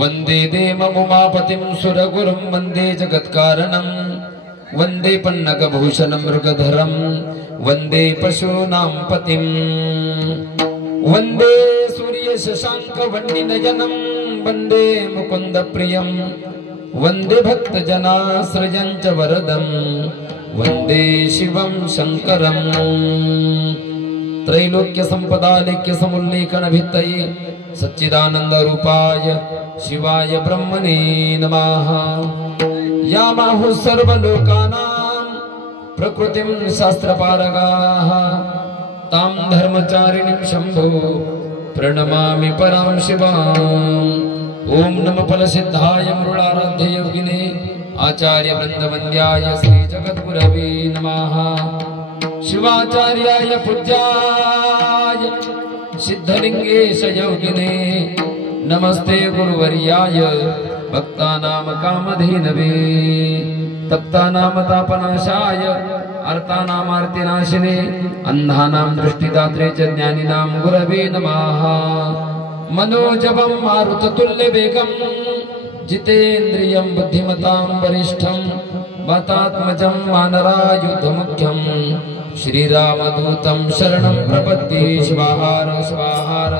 वंदे देवमुमापतिं सुरगुरुं वंदे जगत्कारणं वंदे पन्नगभूषणं मृगधरं वंदे पशूनां पतिं वंदे सूर्यशशाङ्कवह्निनयनं वंदे मुकुन्दप्रियं वंदे भक्तजनाश्रयं च वरदं वंदे शिवं शङ्करं त्रैलोक्य संपदालेख्य समुल्लेखन भित्तये सच्चिदानंद रूपाय शिवाय ब्रह्मणे नमः। यामाहु सर्वलोकानां प्रकृतिं शास्त्रपारगाः तां धर्मचारिणीं शंभो प्रणमामि परां शिवाम्। ओम नमः फलसिद्धाय मृडाराध्य योगिने आचार्य वृंदवन्द्याय श्री जगद्गुरवे नमः। शिवाचार्याय पूज्याय सिद्धलिंगेश योगिने नमस्ते गुरुवर्याय भक्तानां कामधेनवे तप्तानां तापनाशाय अर्तानां आर्तिनाशिने अंधानां दृष्टिदात्रे च ज्ञानिनां गुरवे नमः। मनोजवं मारुततुल्यवेगं जितेन्द्रियं बुद्धिमतां वरिष्ठं वातात्मजं वानरायुधमुख्यं श्रीरामदूतं शरणं प्रपद्ये। शिवाहार शिवाहार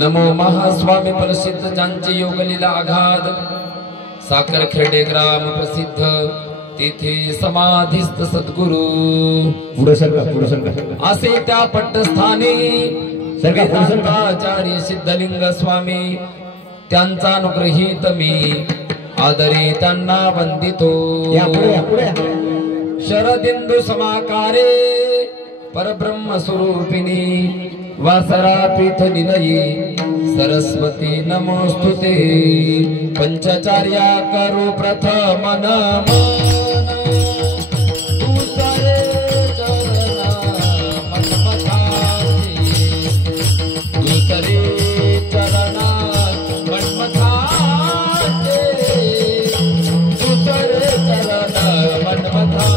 नमो महास्वामी प्रसिद्ध ज्यांची योगलीला आघात साखर खेडे ग्राम प्रसिद्ध तेथे समाधिस्थ सद्गुरु पुढे सरका असे त्या पट्टस्थानी वेदांताचार्य सिद्धलिंग स्वामी त्यांचा अनुग्रहीत मी आदरे त्यांना वंदितो। शरदिंदु समाकारे परब्रह्म स्वरूपिणी वासरा पीठ निलये सरस्वती नमोस्तुते। पंचाचार्या करो प्रथम नमन दुसरे चरण मन्मथाचे दुसरे चरण मन्मथाचे दुसरे चरण मन्मथाचे।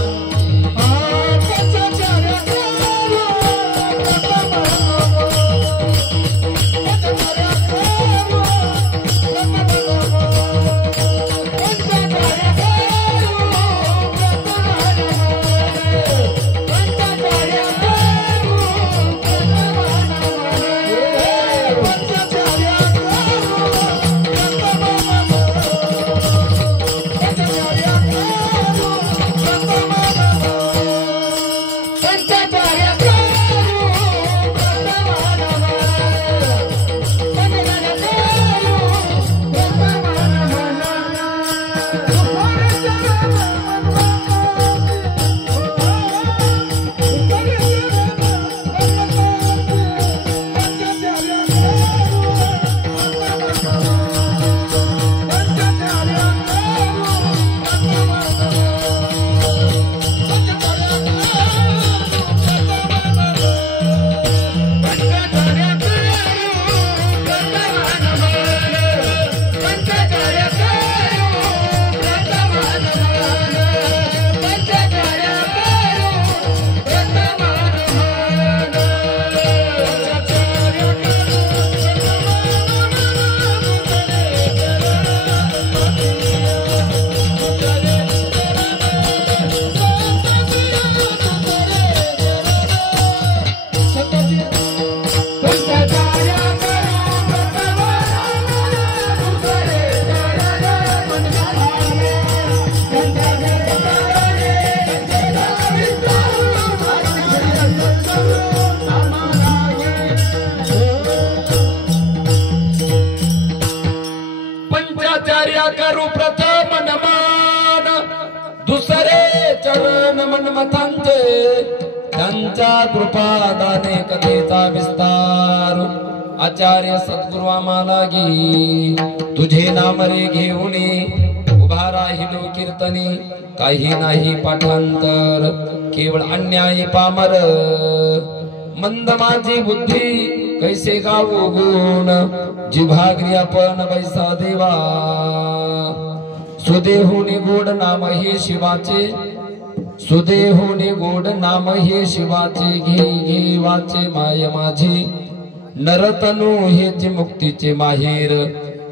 उपादाने कथेचा विस्तार आचार्य सद्गुरु आम्हाला गी तुझे नाम रे घेऊनी उभा राहिलो कीर्तनी काही नाही पाठांतर केवळ अन्यायी पामर मंद माझी बुद्धी कैसे गावो गुण जिभाग्री आपण बैसा देवा सुदेहुनी गोड नाम हे शिवाचे सुदेहुनी गोड नाम हे शिवाचे घे घे वाचे माय माझी नरतनु हेचे मुक्तीचे माहेर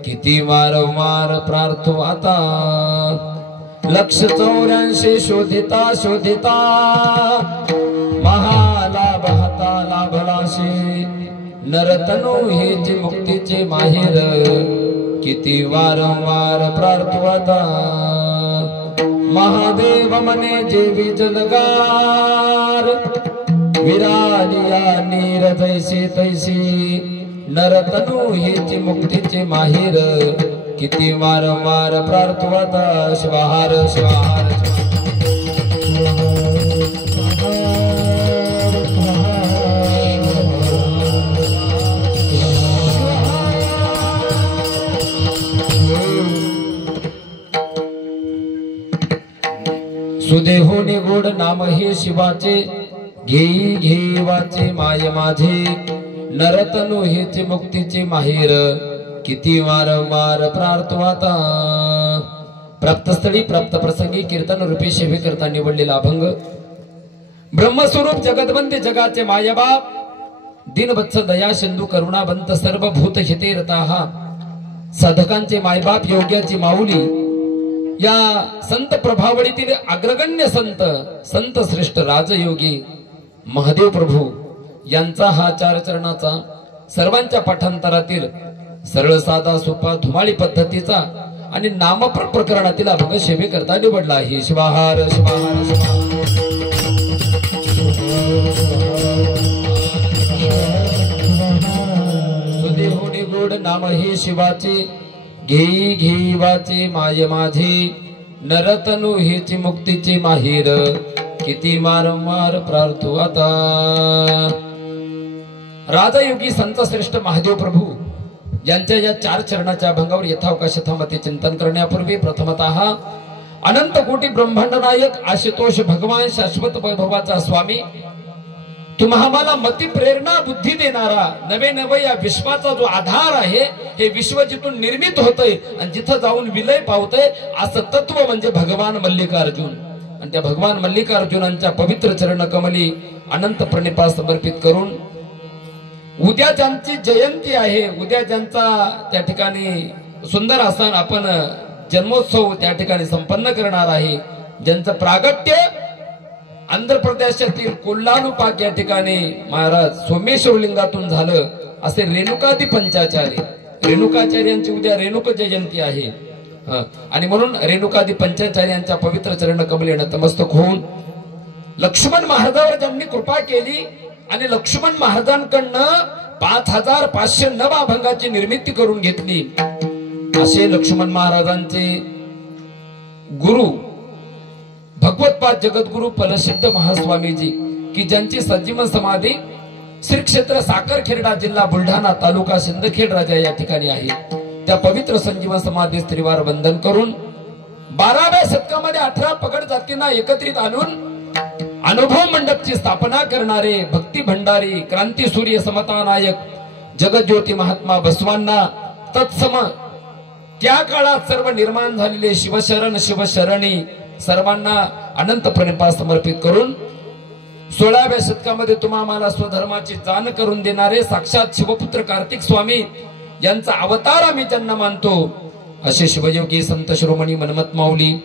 किती वारंवार प्रार्थो आता लक्ष 84 शोधिता शोधिता महालाभ हाता लाभलाशे नरतनु हेचे मुक्तीचे माहेर किती वारंवार प्रार्थो आता महादेव मने जेवी जलगार विरालिया नीर जैसे तैसी नरतनु हेचे मुक्तीचे माहेर किती वारंवार प्रार्थो आता शिवाहार शिवाहार सुदेहुनी गोड नाम हे शिवाचे घेई घेई वाचे माय माझे नरतनु हेचे मुक्तीचे माहेर किती वारंवार प्रार्थो आता प्राप्तस्थळी प्राप्त प्रसंगी कीर्तन रूपी सेवे करता निवडलेला अभंग ब्रह्मस्वरूप जगदवंदे जगाचे मायबाप दीनवत्स दया सिंधू करुणावंत सर्व भूत हिते रताहा साधकांचे मायबाप योग्याची माऊली या संत प्रभावळीतील अग्रगण्य संत संत श्रेष्ठ राजयोगी महादेव प्रभू यांचा हा 4 चरणाचा सर्वांच्या पाठांतरातील सरळ साधा सोपा धुमाळी पद्धतीचा आणि नामपर प्रकरणातील अभंग सेवे करता निवडला आहे शिवाहार शिवाहार सुदेहुनी गोड नाम हे शिवाचे घेई घेई वाचे माय माझे नरतनु हेची मुक्तीचे माहेर किती वारंवार प्रार्थो आता राजयोगी संत श्रेष्ठ महादेव प्रभू यांच्या या 4 चरणाच्या अभंगावर यथावकाश यथामते चिंतन करण्यापूर्वी प्रथमतः अनंत कोटी ब्रह्मांड नायक आशुतोष भगवान शाश्वत वैभवाचा स्वामी तुम्हाला मती प्रेरणा बुद्धी देणारा नवे नवे या विश्वाचा जो आधार आहे हे विश्व जिथून निर्मित होतंय आणि जिथं जाऊन विलय पावतंय असं तत्व म्हणजे भगवान मल्लिकार्जुन आणि त्या भगवान मल्लिकार्जुनांच्या पवित्र चरण कमली अनंत प्रणिपात समर्पित करून उद्या ज्यांची जयंती आहे उद्या ज्यांचा त्या ठिकाणी सुंदर असा आपण जन्मोत्सव त्या ठिकाणी संपन्न करणार आहे ज्यांचं प्रागट्य आंध्र प्रदेशातील कोल्हानुपाक या ठिकाणी महाराज सोमेश्वर लिंगातून झालं असे रेणुकादी पंचाचार्य रेणुकाचार्यांची उद्या रेणुक जयंती आहे आणि म्हणून रेणुकादी पंचाचार्यांच्या पवित्र चरण कमली नतमस्तक होऊन लक्ष्मण महाराजांवर ज्यांनी कृपा केली आणि लक्ष्मण महाराजांकडनं 5500 नव अभंगाची निर्मिती करून घेतली असे लक्ष्मण महाराजांचे गुरु भगवतपाद जगद्गुरु परसिद्ध महास्वामीजी की ज्यांची सजीवन समाधी श्री क्षेत्र साखरखेर्डा जिल्हा बुलढाणा तालुका सिंदखेड राजा या ठिकाणी आहे त्या पवित्र संजीवन समाधी त्रिवार वंदन करून 12व्या शतकामध्ये 18 पगड जातींना एकत्रित आणून अनुभव मंडपची स्थापना करणारे भक्ती भंडारी क्रांती सूर्य समता नायक जगज्योती महात्मा बसवांना तत्सम त्या काळात सर्व निर्माण झालेले शिवशरण शिवशरणी सर्वांना अनंत प्रणिपात समर्पित करून 16व्या शतकामध्ये तुम्हाला स्वधर्माची जाण करून देणारे साक्षात शिवपुत्र कार्तिक स्वामी यांचा अवतार आम्ही त्यांना मानतो असे शिवयोगी संत शिरोमणी मनमत माऊली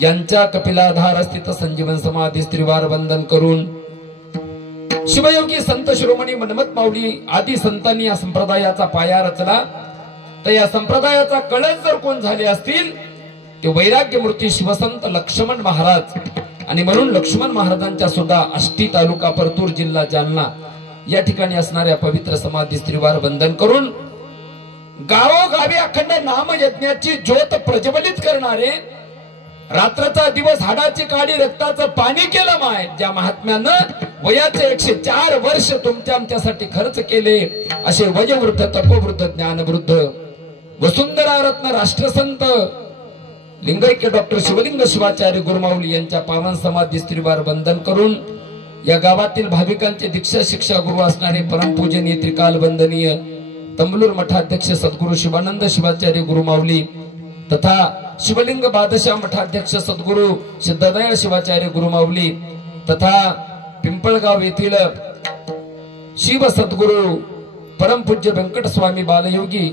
यांच्या कपिलाधार स्थित संजीवन समाधी त्रिवार वंदन करून शिवयोगी संत शिरोमणी मनमत माऊली आदी संतांनी या संप्रदायाचा पाया रचला तर या संप्रदायाचा कळस जर कोण झाले असतील ते वैराग्य मूर्ती शिवसंत लक्ष्मण महाराज आणि म्हणून लक्ष्मण महाराजांच्या सुद्धा आष्टी तालुका परतूर जिल्हा जालना या ठिकाणी असणाऱ्या पवित्र समाधी त्रिवार वंदन करून गावोगावी अखंड नाम यज्ञाची ज्योत प्रज्वलित करणारे रात्रचा दिवस हाडाची काडी रक्ताचं पाणी केलं माय ज्या महात्म्यानं वयाचे 104 वर्ष तुमच्या आमच्यासाठी खर्च केले असे वयोवृद्ध तपोवृद्ध ज्ञानवृद्ध वसुंधरा रत्न राष्ट्रसंत लिंगैक्य डॉक्टर शिवलिंग शिवाचार्य गुरुमाऊली यांच्या पावन समाधी स्त्रीवार वंदन करून या गावातील भाविकांचे दीक्षा शिक्षा गुरु असणारे परमपूजनीय त्रिकाल वंदनीय तंबलूर मठाध्यक्ष सद्गुरु शिवानंद शिवाचार्य गुरुमाऊली तथा शिवलिंग बादशाह मठाध्यक्ष सद्गुरु सिद्धदया शिवाचार्य गुरुमाऊली तथा पिंपळगाव येथील शिव सद्गुरु परमपूज्य व्यंकट स्वामी बालयोगी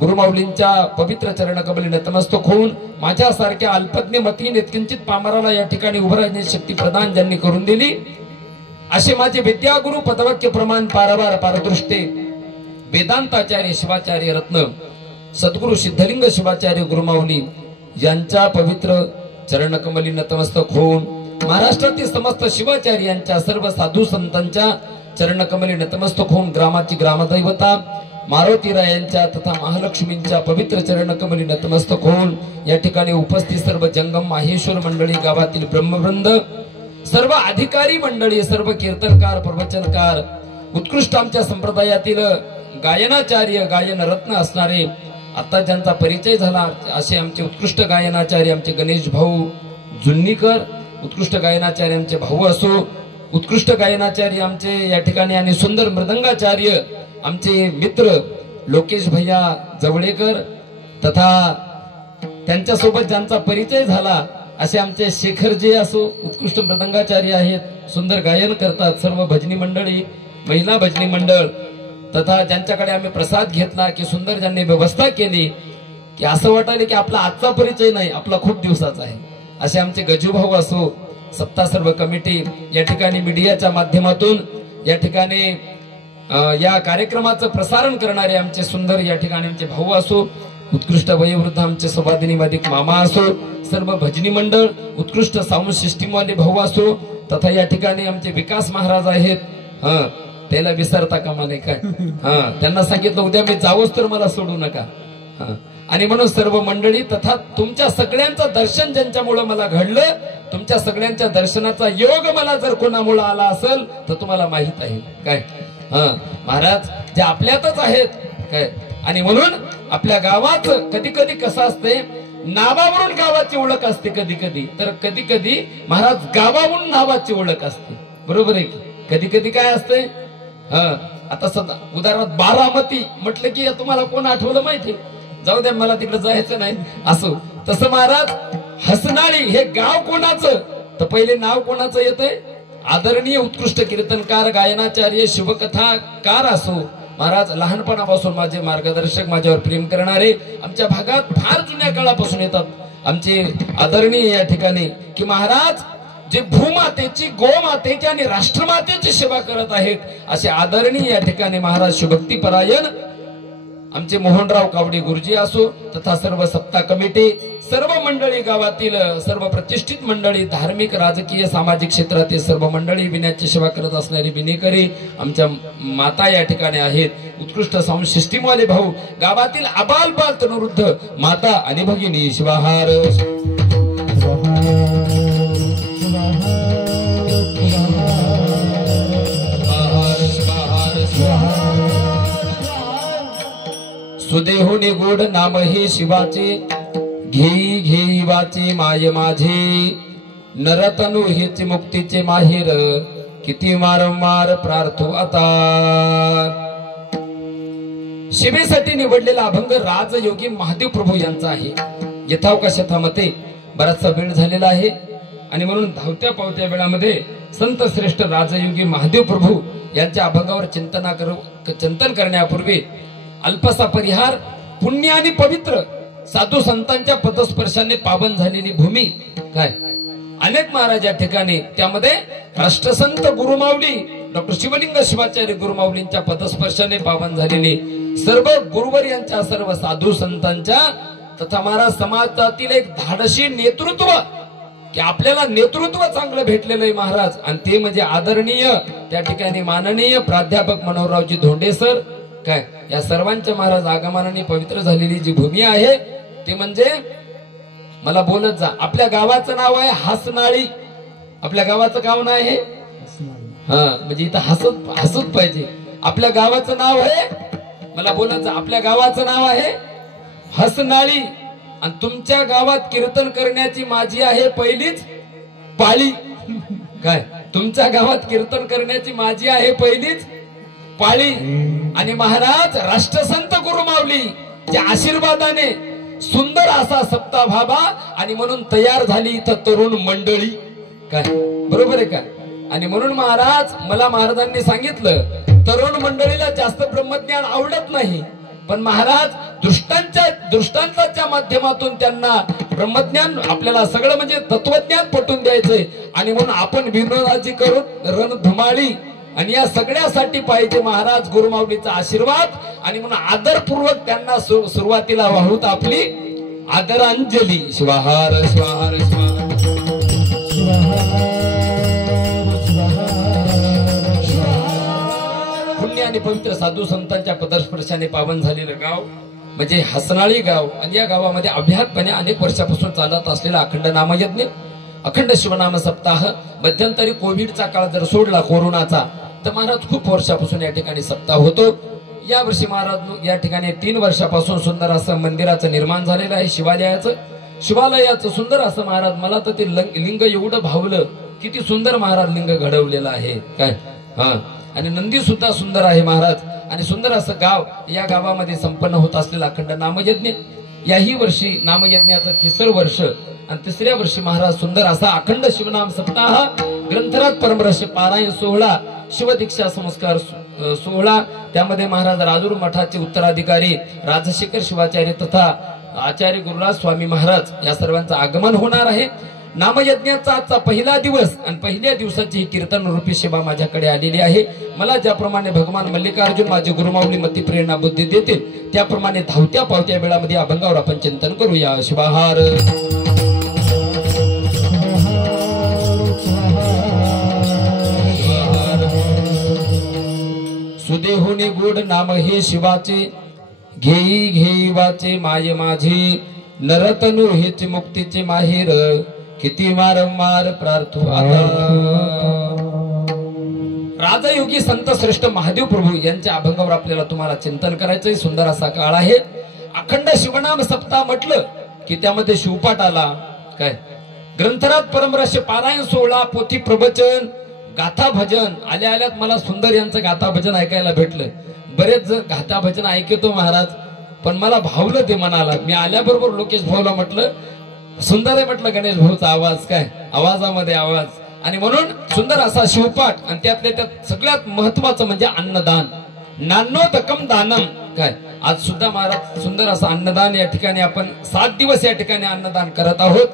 गुरुमाऊलींच्या पवित्र चरण कमली नतमस्तक होऊन माझ्यासारख्या अल्पज्ञ मतीन यत्किंचित पामराला या ठिकाणी उभं राहण्याची शक्ती प्रदान ज्यांनी करून दिली असे माझे विद्यागुरु पदवाक्य प्रमाण पारावार पारदृष्टे वेदांताचार्य शिवाचार्य रत्न सद्गुरु सिद्धलिंग शिवाचार्य गुरुमाऊली यांच्या पवित्र चरणकमली नतमस्तक होऊन महाराष्ट्रातील समस्त शिवाचार्यांच्या सर्व साधू संतांच्या चरणकमली नतमस्तक होऊन ग्रामाची ग्रामदैवता मारुतीरायांच्या तथा महालक्ष्मींच्या पवित्र चरणकमली नतमस्तक होऊन या ठिकाणी उपस्थित सर्व जंगम माहेश्वर मंडळी गावातील ब्रह्मवृंद सर्व अधिकारी मंडळी सर्व कीर्तनकार प्रवचनकार उत्कृष्ट आमच्या संप्रदायातील गायनाचार्य गायन रत्न असणारे आता ज्यांचा परिचय झाला असे आमचे उत्कृष्ट गायनाचार्य आमचे गणेश भाऊ जुन्नीकर उत्कृष्ट गायनाचार्य आमचे भाऊ असो उत्कृष्ट गायनाचार्य आमचे या ठिकाणी आणि सुंदर मृदंगाचार्य आमचे मित्र लोकेश भैया जवळेकर तथा त्यांच्या सोबत ज्यांचा परिचय झाला असे आमचे शेखरजी असो उत्कृष्ट मृदंगाचार्य आहेत सुंदर गायन करतात सर्व भजनी मंडळी महिला भजनी मंडळ तथा ज्यांच्याकडे आम्ही प्रसाद घेतला की सुंदर ज्यांनी व्यवस्था केली की असं वाटायला की आपला आजचा परिचय नाही आपला खूप दिवसाचा आहे असे आमचे गजूभाऊ असो सप्ता सर्व कमिटी या ठिकाणी मीडियाच्या माध्यमातून या ठिकाणी या कार्यक्रमाचं प्रसारण करणारे आमचे सुंदर या ठिकाणी आमचे भाऊ असो उत्कृष्ट वयोवृद्ध आमचे सभादिनीवादिक मामा असो सर्व भजनी मंडळ उत्कृष्ट साऊंड सिस्टीम वाले भाऊ असो तथा या ठिकाणी आमचे विकास महाराज आहेत त्याला विसरता कामा नाही काय त्यांना सांगितलं उद्या मी जावोच तर मला सोडू नका आणि म्हणून सर्व मंडळी तथा तुमच्या सगळ्यांचं दर्शन ज्यांच्यामुळे मला घडलं तुमच्या सगळ्यांच्या दर्शनाचा योग मला जर कोणामुळे आला असेल तर तुम्हाला माहित आहे काय महाराज जे आपल्यातच आहेत काय आणि म्हणून आपल्या गावात कधी कधी कसं असते नावावरून गावाची ओळख असते कधी कधी तर कधी कधी महाराज गावावरून नावाची ओळख असते बरोबर आहे कधी कधी काय असते आता सध्या उदाहरणार्थ बारामती म्हटलं की तुम्हाला कोण आठवलं माहिती जाऊ द्या मला तिकडे जायचं नाही असो तसं महाराज हसनाळी हे गाव कोणाचं तर पहिले नाव कोणाचं येतंय आदरणीय उत्कृष्ट कीर्तनकार गायनाचार्य शिवकथाकार असो महाराज लहानपणापासून माझे मार्गदर्शक माझ्यावर प्रेम करणारे आमच्या भागात फार जुन्या काळापासून येतात आमचे आदरणीय या ठिकाणी की महाराज जे भूमातेची गोमातेची आणि राष्ट्रमातेची सेवा करत आहेत असे आदरणीय या ठिकाणी महाराज शिवभक्तीपरायण आमचे मोहनराव कावडे गुरुजी असो तथा सर्व सत्ता कमिटी सर्व मंडळी गावातील सर्व प्रतिष्ठित मंडळी धार्मिक राजकीय सामाजिक क्षेत्रातील सर्व मंडळी विण्याची सेवा करत असणारी विनेकरी आमच्या माता या ठिकाणी आहेत उत्कृष्ट साऊंड सिस्टीम वाले भाऊ गावातील आबालबाल तनुवृद्ध माता आणि भगिनी शिवाहार सुदेहुनी गोड नाम हे शिवाचे घेई घेई वाचे माय माझे नरतनु हेचे मुक्तीचे माहेर किती वारंवार प्रार्थो आता शिवेसाठी निवडलेला अभंग राजयोगी महादेव प्रभू यांचा आहे यथावकाशतामध्ये बराचसा वेळ झालेला आहे आणि म्हणून धावत्या पावत्या वेळामध्ये संत श्रेष्ठ राजयोगी महादेव प्रभू यांच्या अभंगावर चिंतन करण्यापूर्वी अल्पसा परिहार पुण्य आणि पवित्र साधू संतांच्या पदस्पर्शाने पावन झालेली भूमी काय अनेक महाराज या ठिकाणी त्यामध्ये राष्ट्रसंत गुरुमाऊली डॉक्टर शिवलिंग शिवाचार्य गुरुमाऊलींच्या पदस्पर्शाने पावन झालेली सर्व गुरुवर यांच्या सर्व साधू संतांच्या तथा महाराज समाजातील एक धाडशी नेतृत्व की आपल्याला नेतृत्व चांगलं भेटलेलं आहे महाराज आणि ते म्हणजे आदरणीय त्या ठिकाणी माननीय प्राध्यापक मनोहररावजी धोंडे सर काय या सर्वांच्या महाराज आगमनाने पवित्र झालेली जी भूमी आहे ते म्हणजे मला बोलत जा आपल्या गावाचं नाव आहे हसनाळी आपल्या गावाचं गाव नाव आहे म्हणजे इथं हसत पाहिजे. आपल्या गावाचं नाव आहे, मला बोलायचं, आपल्या गावाचं नाव आहे हसनाळी. आणि तुमच्या गावात कीर्तन करण्याची माझी आहे पहिलीच पाळी. काय तुमच्या गावात कीर्तन करण्याची माझी आहे पहिलीच पाळी. आणि महाराज राष्ट्रसंत गुरुमाऊली च्या आशीर्वादाने सुंदर असा सप्ताह व्हावा आणि म्हणून तयार झाली इथं तरुण मंडळी. काय बरोबर आहे का? आणि म्हणून महाराज, मला महाराजांनी सांगितलं तरुण मंडळीला जास्त ब्रह्मज्ञान आवडत नाही, पण महाराज दृष्टांताच्या माध्यमातून त्यांना ब्रह्मज्ञान, आपल्याला सगळं म्हणजे तत्वज्ञान पटवून द्यायचंय. आणि म्हणून आपण विनोदाची करून रणधुमाळी, आणि या सगळ्यासाठी पाहिजे महाराज गुरुमाऊलीचा आशीर्वाद. आणि म्हणून आदरपूर्वक त्यांना सुरुवातीला वाहूत आपली आदरांजली. शिवाहार शिवाहार शिवाहार. पुण्य आणि पवित्र साधू संतांच्या पदस्पर्शाने पावन झालेलं गाव म्हणजे हसनाळी गाव. आणि या गावामध्ये अभ्यासपणे अनेक वर्षापासून चालत असलेला अखंड नामयज्ञ, अखंड शिवनाम सप्ताह. मध्यंतरी कोविडचा काळ जर सोडला, कोरोनाचा, तर महाराज खूप वर्षापासून या ठिकाणी सप्ताह होतो. या वर्षी महाराज या ठिकाणी 3 वर्षापासून सुंदर असं मंदिराचं निर्माण झालेलं आहे, शिवालयाचं सुंदर असं. महाराज मला तर ते लिंग एवढं भावलं, किती सुंदर महाराज लिंग घडवलेलं आहे. काय आणि नंदी सुद्धा सुंदर आहे महाराज. आणि सुंदर असं गाव, या गावामध्ये संपन्न होत असलेला अखंड नामयज्ञ. याही वर्षी नामयज्ञाचं 3रं वर्ष आणि 3ऱ्या वर्षी महाराज सुंदर असा अखंड शिवनाम सप्ताह, ग्रंथराज परमरहस्य पारायण सोहळा, शिवदीक्षा संस्कार सोहळा. त्यामध्ये महाराज राजूर मठाचे उत्तराधिकारी राजशेखर शिवाचार्य तथा आचार्य गुरुराज स्वामी महाराज या सर्वांचं आगमन होणार आहे. नामयज्ञाचा आजचा पहिला दिवस आणि पहिल्या दिवसाची कीर्तन रूपी सेवा माझ्याकडे आलेली आहे. मला ज्याप्रमाणे भगवान मल्लिकार्जुन माझे गुरुमाऊली मती प्रेरणा बुद्धी देतील, त्याप्रमाणे धावत्या पावत्या वेळामध्ये अभंगावर आपण चिंतन करूया. शिवाहार. सुदेहुनी गोड नाम हे शिवाचे, घेई घेई वाचे माये माझी, नरतनु हेच मुक्तीचे माहेर, किती वारंवार प्रार्थू आता. राजयोगी संत श्रेष्ठ महादेव प्रभू यांच्या अभंगावर आपल्याला तुम्हाला चिंतन करायचंय. सुंदर असा काळ आहे. अखंड शिवनाम सप्ताह म्हटलं की त्यामध्ये शिवपाठ आला. काय ग्रंथराज परमरहस्य पारायण सोहळा, पोथी प्रवचन, गाथा भजन. आल्या आल्यात मला सुंदर यांचं गाथा भजन ऐकायला भेटलं. बरेच जण गाथा भजन ऐकतो महाराज, पण मला भावलं ते मनाला. मी आल्याबरोबर लोकेश भाऊला म्हटलं सुंदर आहे, म्हटलं गणेश भाऊचा आवाज, काय आवाजामध्ये आवाज. आणि म्हणून सुंदर असा शिवपाठ. आणि त्यातल्या त्यात सगळ्यात महत्वाचं म्हणजे अन्नदान. नान्नोदकम दानम. काय आज सुद्धा महाराज सुंदर असं अन्नदान या ठिकाणी आपण 7 दिवस या ठिकाणी अन्नदान करत आहोत.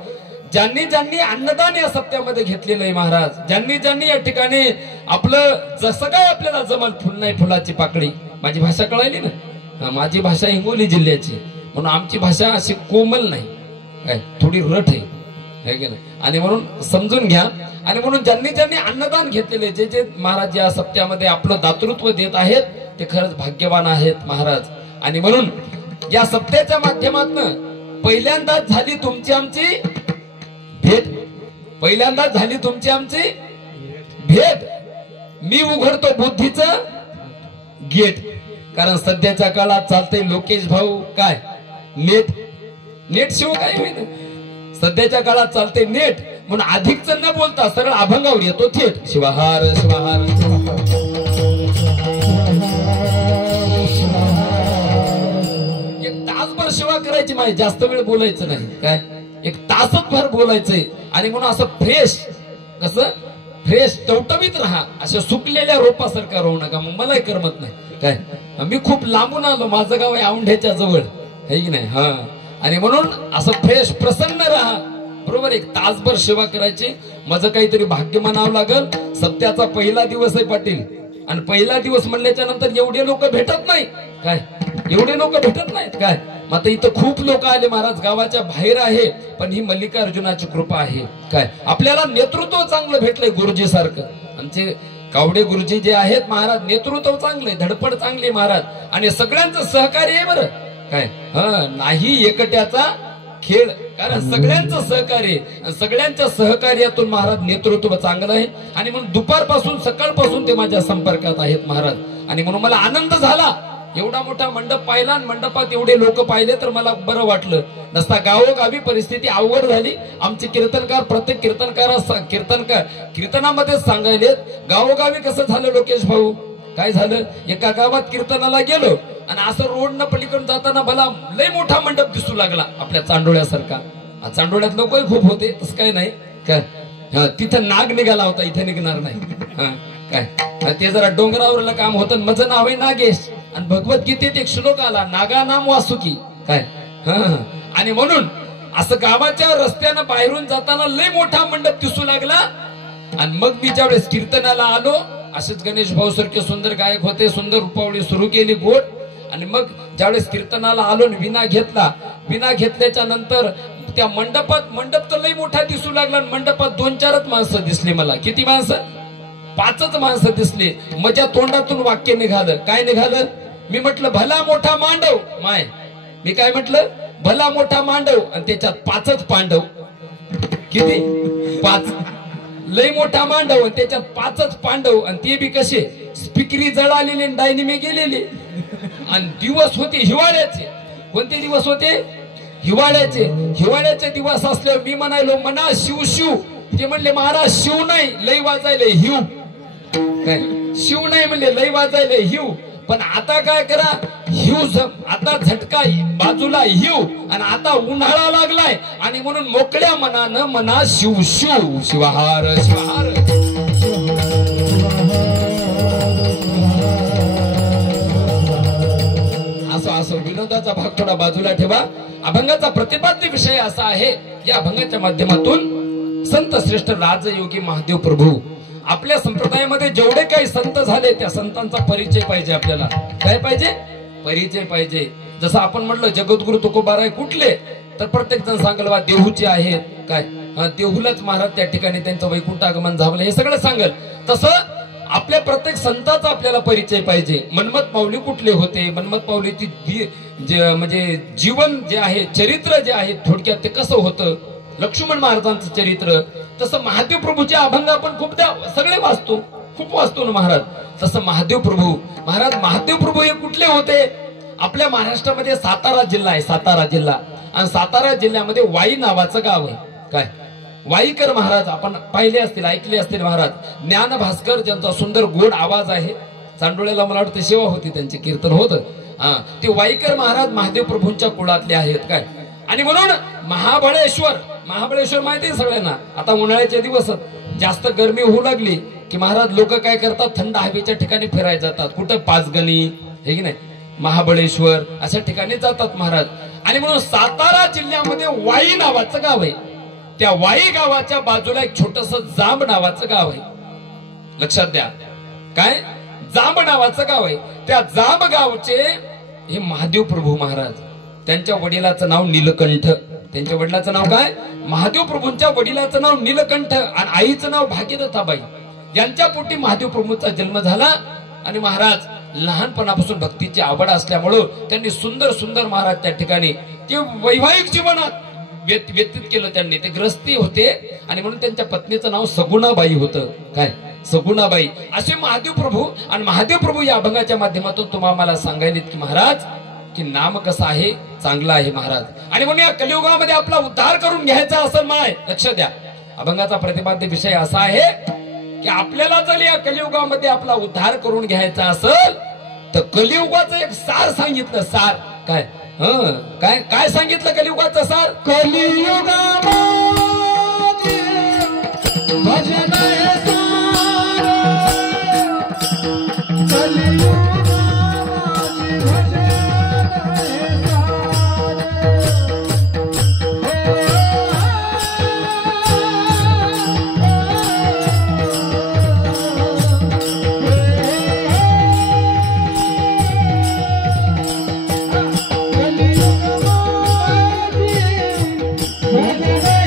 ज्यांनी ज्यांनी अन्नदान या सप्त्यामध्ये घेतलेलं आहे महाराज, ज्यांनी ज्यांनी या ठिकाणी आपलं जसं काय आपल्याला जमल, फुल नाही फुलाची पाकळी. माझी भाषा कळाली ना, माझी भाषा हिंगोली जिल्ह्याची, म्हणून आमची भाषा अशी कोमल नाही, काय थोडी रट आहे की नाही. आणि म्हणून समजून घ्या. आणि म्हणून ज्यांनी ज्यांनी अन्नदान घेतलेले, जे जे महाराज या सप्त्यामध्ये आपलं दातृत्व देत आहेत, ते खरंच भाग्यवान आहेत महाराज. आणि म्हणून या सप्त्याच्या माध्यमातून पहिल्यांदाच झाली तुमची आमची भेट, पहिल्यांदाच झाली तुमची आमची भेट. मी उघडतो बुद्धीचं गेट, कारण सध्याच्या काळात चालते लोकेश भाऊ काय नेट, नेट शिव काय होईल. सध्याच्या काळात चालते नेट, म्हणून अधिकच न बोलता सरळ अभंगावर येतो थेट. शिवाहार शिवाहार. एक तासभर सेवा करायची, माझी जास्त वेळ बोलायचं नाही. काय एक तासच भर बोलायचंय. आणि म्हणून असं फ्रेश, कसं फ्रेश टवटवीत राहा. अशा सुकलेल्या रोपासारखा राहू नका, मग मलाही करमत नाही. काय मी खूप लांबून आलो, माझं गाव आहे औंढ्याच्या जवळ, है की नाही. हा आणि म्हणून असं फ्रेश प्रसन्न राहा. बरोबर, एक तासभर सेवा करायची. माझं काहीतरी भाग्य म्हणावं लागल. सप्त्याचा पहिला दिवस आहे पाटील, आणि पहिला दिवस म्हणल्याच्या नंतर एवढे लोक भेटत नाही. काय एवढे लोक भेटत नाहीत. काय मग आता इथं खूप लोक आले महाराज, गावाच्या बाहेर आहे, पण ही मल्लिकार्जुनाची कृपा आहे. काय आपल्याला नेतृत्व चांगलं भेटलंय गुरुजी सारखं. आमचे कावडे गुरुजी जे आहेत महाराज, नेतृत्व चांगले, धडपड चांगली महाराज, आणि सगळ्यांचं सहकार्य आहे बरं. काय नाही एकट्याचा खेळ, कारण सगळ्यांचं सहकार्य, सगळ्यांच्या सहकार्यातून महाराज नेतृत्व चांगलं आहे. आणि म्हणून दुपारपासून सकाळपासून ते माझ्या संपर्कात आहेत महाराज. आणि म्हणून मला आनंद झाला, एवढा मोठा मंडप पाहिला आणि मंडपात एवढे लोक पाहिले तर मला बरं वाटलं. नसता गावोगावी परिस्थिती अवघड झाली. आमचे कीर्तनकार प्रत्येक कीर्तनामध्ये सांगायले, गावोगावी कसं झालं लोकेश भाऊ, काय झालं, एका गावात कीर्तनाला गेलो आणि असं रोडनं पलीकडून जाताना मला लय मोठा मंडप दिसू लागला आपल्या चांडोळ्यासारखा. चांडोळ्यात लोकही खूप होते, तसं काय नाही काय, तिथं नाग निघाला होता, इथे निघणार नाही. काय ते जरा डोंगरावरलं काम होतं. माझं नाव आहे नागेश आणि भगवद्गीतेत एक श्लोक आला, नागा नाम वासुकी काय. आणि म्हणून असं गावाच्या रस्त्यानं बाहेरून जाताना लय मोठा मंडप दिसू लागला. आणि मग मी ज्यावेळेस कीर्तनाला आलो, असेच गणेश भाऊ सारखे सुंदर गायक होते, सुंदर रूपावळी सुरू केली गोड. आणि मग ज्यावेळेस कीर्तनाला आलो विना घेतला, विना घेतल्याच्या नंतर त्या मंडपात, मंडप तर लई मोठा दिसू लागला, मंडपात 2-4च माणसं दिसली मला. किती माणसं? 5च माणसं दिसली. माझ्या तोंडातून वाक्य निघालं, काय निघालं? मी म्हटलं भला मोठा मांडव. माय मी काय म्हटलं? भला मोठा मांडव आणि त्याच्यात 5च पांडव. किती? 5. लय मोठा मांडव आणि त्याच्यात 5च पांडव, आणि ते बी कसे, स्पिकरी जळालेले, डायनिमे गेलेले. आणि दिवस होते हिवाळ्याचे. कोणते दिवस होते? हिवाळ्याचे. हिवाळ्याचे दिवस असल्यावर मी म्हणायलो मना शिव शिव. ते म्हणले महाराज शिव नाही, लय वाजायले हिव. काय शिव नाही म्हणले, लय वाजायले हिव. पण आता काय करा, हिव आता झटका बाजूला हिव, आणि आता उन्हाळा लागलाय आणि म्हणून मोकळ्या मनानं म्हणा शिव शिव, शिवहार शिवहार. असं विनोदाचा भाग थोडा बाजूला ठेवा. अभंगाचा प्रतिपाद्य विषय असा आहे, या अभंगाच्या माध्यमातून संत श्रेष्ठ राजयोगी महादेव प्रभू, आपल्या संप्रदायामध्ये जेवढे काही संत झाले त्या संतांचा परिचय पाहिजे आपल्याला. काय पाहिजे? परिचय पाहिजे. जसं आपण म्हटलं जगद्गुरु तुकोबाराय कुठले, तर प्रत्येक जण सांगेल वा देहूचे आहेत. काय देहूलाच महाराज त्या ठिकाणी त्यांचं वैकुंठ आगमन झालं, हे सगळं सांगेल. तसं आपल्या प्रत्येक संतांचा आपल्याला परिचय पाहिजे. मनमत माऊली कुठले होते, मनमत माऊलीची म्हणजे जीवन जे आहे, चरित्र जे आहे थोडक्यात ते कसं होतं, लक्ष्मण महाराजांचं चरित्र. तसं महादेव प्रभूचे अभंग आपण खूपदा सगळे वाचतो, खूप वाचतो ना महाराज. तसं महादेव प्रभू, महादेव प्रभू हे कुठले होते? आपल्या महाराष्ट्रामध्ये सातारा जिल्हा आहे, सातारा जिल्हा. आणि सातारा जिल्ह्यामध्ये वाई नावाचं गाव आहे. काय वाईकर महाराज आपण पाहिले असतील, ऐकले असतील महाराज. ज्ञान भास्कर ज्यांचा सुंदर गोड आवाज आहे, चांडोळ्याला मला वाटतं सेवा होती, त्यांचे कीर्तन होतं. ते वाईकर महाराज महादेव प्रभूंच्या कुळातले आहेत. काय आणि म्हणून महाबळेश्वर माहिती आहे सगळ्यांना. आता उन्हाळ्याचे दिवस जास्त गरमी होऊ लागली की महाराज लोक काय करतात, थंड हवेच्या ठिकाणी फिरायला जातात. कुठं? पाचगणी, हे की नाही, महाबळेश्वर अशा ठिकाणी जातात महाराज. आणि म्हणून सातारा जिल्ह्यामध्ये वाई नावाचं गाव आहे. त्या वाई गावाच्या बाजूला एक छोटस जांब नावाचं गाव आहे. लक्षात द्या, काय जांब नावाचं गाव आहे. त्या जांब गावचे हे महादेव प्रभू महाराज, त्यांच्या वडिलाचं नाव नीलकंठ. त्यांच्या वडिलाचं नाव काय? महादेव प्रभूंच्या वडिलाचं नाव नीलकंठ आणि आईचं नाव भागीरथाबाई. यांच्या पोटी महादेव प्रभूंचा जन्म झाला. आणि महाराज लहानपणापासून भक्तीची आवड असल्यामुळं त्यांनी सुंदर सुंदर महाराज त्या ठिकाणी ते वैवाहिक जीवनात व्यतीत केलं. त्यांनी ते ग्रस्ती होते आणि म्हणून त्यांच्या पत्नीचं नाव सगुणाबाई होतं. काय? सगुणाबाई. असे महादेव प्रभू. आणि महादेव प्रभू या अभंगाच्या माध्यमातून तुम्हाला सांगायलेत की महाराज की नाम कसं आहे, चांगलं आहे महाराज. आणि म्हणून या कलियुगामध्ये आपला उद्धार करून घ्यायचा असेल माय, लक्ष द्या, अभंगाचा प्रतिपाद्य विषय असा आहे की आपल्याला जर या कलियुगामध्ये आपला उद्धार करून घ्यायचा असेल तर कलियुगाचं एक सार सांगितलं. सार काय? काय काय सांगितलं कलियुगाचं सार? कलियुगामध्ये भजन हे सार, कलियुगामध्ये भजन हे सार. Thank you.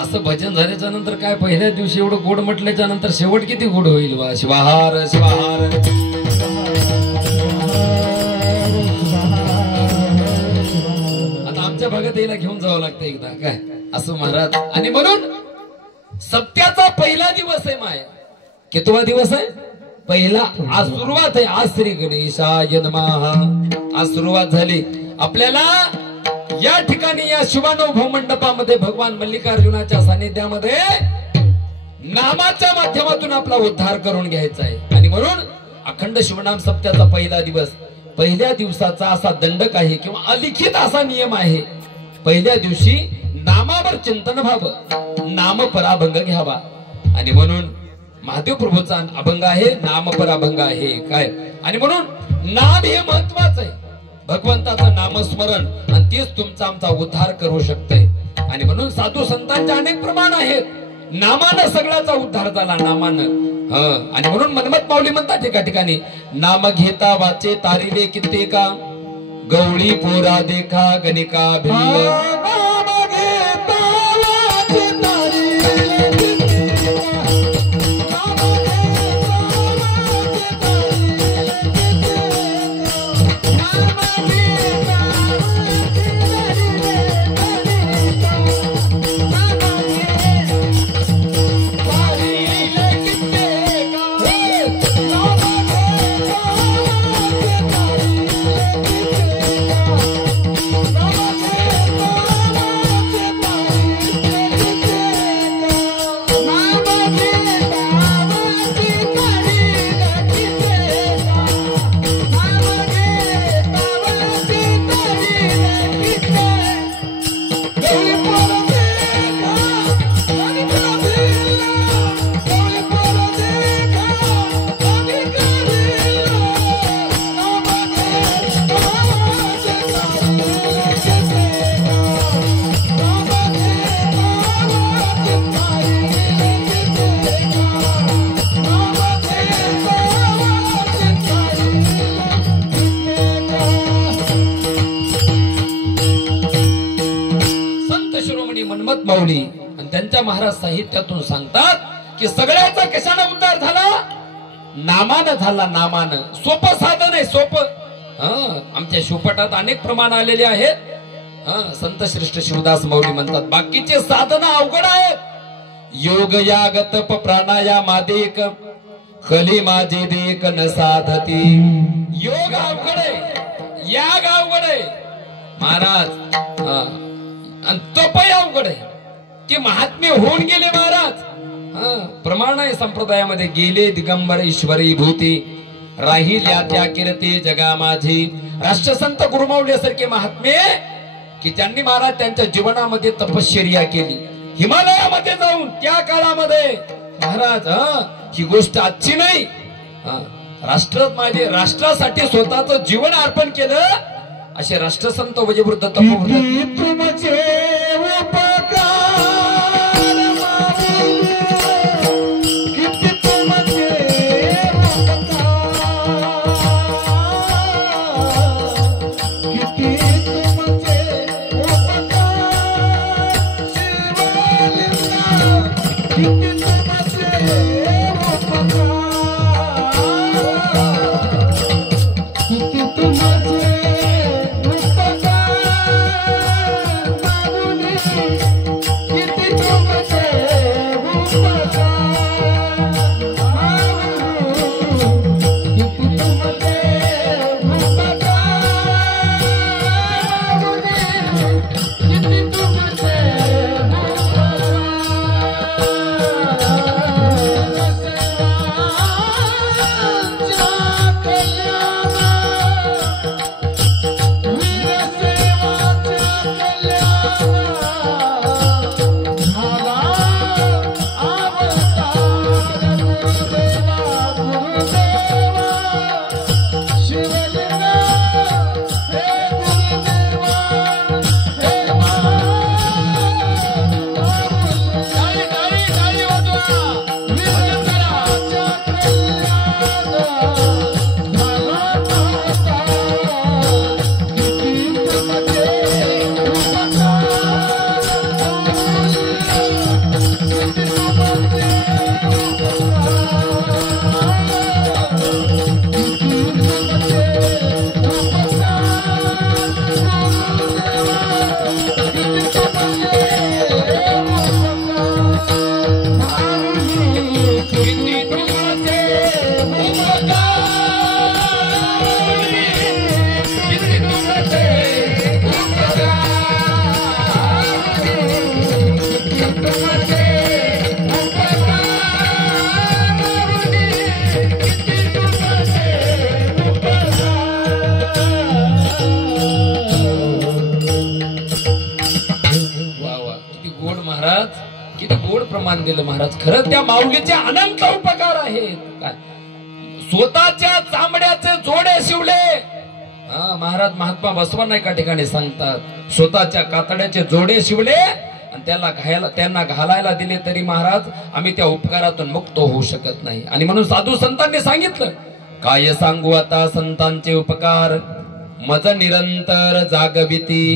असं भजन झाल्याच्या नंतर काय पहिल्या दिवशी एवढं गोड म्हटल्याच्या नंतर शेवट किती गोड होईल बा. शिवाहार शिवाहार. आता आमच्या भागात यायला घेऊन जावं लागतं एकदा काय असं महाराज. आणि म्हणून सत्याचा पहिला दिवस आहे माया. कितवा दिवस आहे? पहिला. आज सुरुवात आहे. आज श्री गणेशाय नमः. आज सुरुवात झाली. आपल्याला या ठिकाणी या शिवानुभव मंडपामध्ये भगवान मल्लिकार्जुनाच्या सानिध्यामध्ये नामाच्या माध्यमातून आपला उद्धार करून घ्यायचा आहे. आणि म्हणून अखंड शिवनाम सप्त्याचा पहिला दिवस. पहिल्या दिवसाचा असा दंडक आहे किंवा अलिखित असा नियम आहे. पहिल्या दिवशी नामावर चिंतन व्हावं, नाम पराभंग घ्यावा. आणि म्हणून महादेव प्रभूचा अभंग आहे, नाम पराभंग आहे काय. आणि म्हणून नाम हे महत्वाचं आहे. भगवंताचं नामस्मरण आणि तेच तुमचा आमचा उद्धार करू शकते. आणि म्हणून साधू संतांचे अनेक प्रमाण आहेत. नामानं सगळ्याचा उद्धार झाला, नामानं. आणि म्हणून मनमत माऊली म्हणतात एका ठिकाणी, नाम घेता वाचे तारिले कित्येका, गवळी पोरा देखा गणिका भिल्ल. माऊली आणि त्यांच्या महाराज साहित्यातून सांगतात की सगळ्याचा कशाने उद्धार झाला? नामानं झाला. नामानं. सोपं साधन आहे, सोपं. आमच्या शिवपटात अनेक प्रमाण आलेले आहेत. संत श्रेष्ठ शिवदास माऊली म्हणतात बाकीचे साधन अवघड आहेत. योग याग तप प्राणायाम आदेक खली माझे देक न साधती. योग अवघड आहे, याग अवघड आहे महाराज, आणि तपही अवघड आहे. ते महात्मे होऊन गेले महाराज. प्रमाण आहे संप्रदायामध्ये. गेले दिगंबर ईश्वरी भूती, राहिल्या त्या कीर्ती जगा माझी. राष्ट्रसंत गुरुमाऊलीसारखे महात्मे की त्यांनी महाराज त्यांच्या जीवनामध्ये तपश्चर्या केली. हिमालयामध्ये जाऊन त्या काळामध्ये महाराज ही गोष्ट आजची नाही. राष्ट्रासाठी स्वतःचं जीवन अर्पण केलं. असे राष्ट्रसंत वयोवृद्ध तपोवृद्ध गोड महाराज, किती गोड प्रमाण दिलं महाराज. खरं त्या माऊलीचे अनंत उपकार आहेत. काय स्वतःच्या चामड्याचे जोडे शिवले. महाराज महात्मा बसवांना एका ठिकाणी सांगतात, स्वतःच्या कातड्याचे जोडे शिवले आणि त्यांना घालायला दिले तरी महाराज आम्ही त्या उपकारातून मुक्त होऊ शकत नाही. आणि म्हणून साधू संतांनी सांगितलं, काय सांगू आता संतांचे उपकार, मज निरंतर जागविती,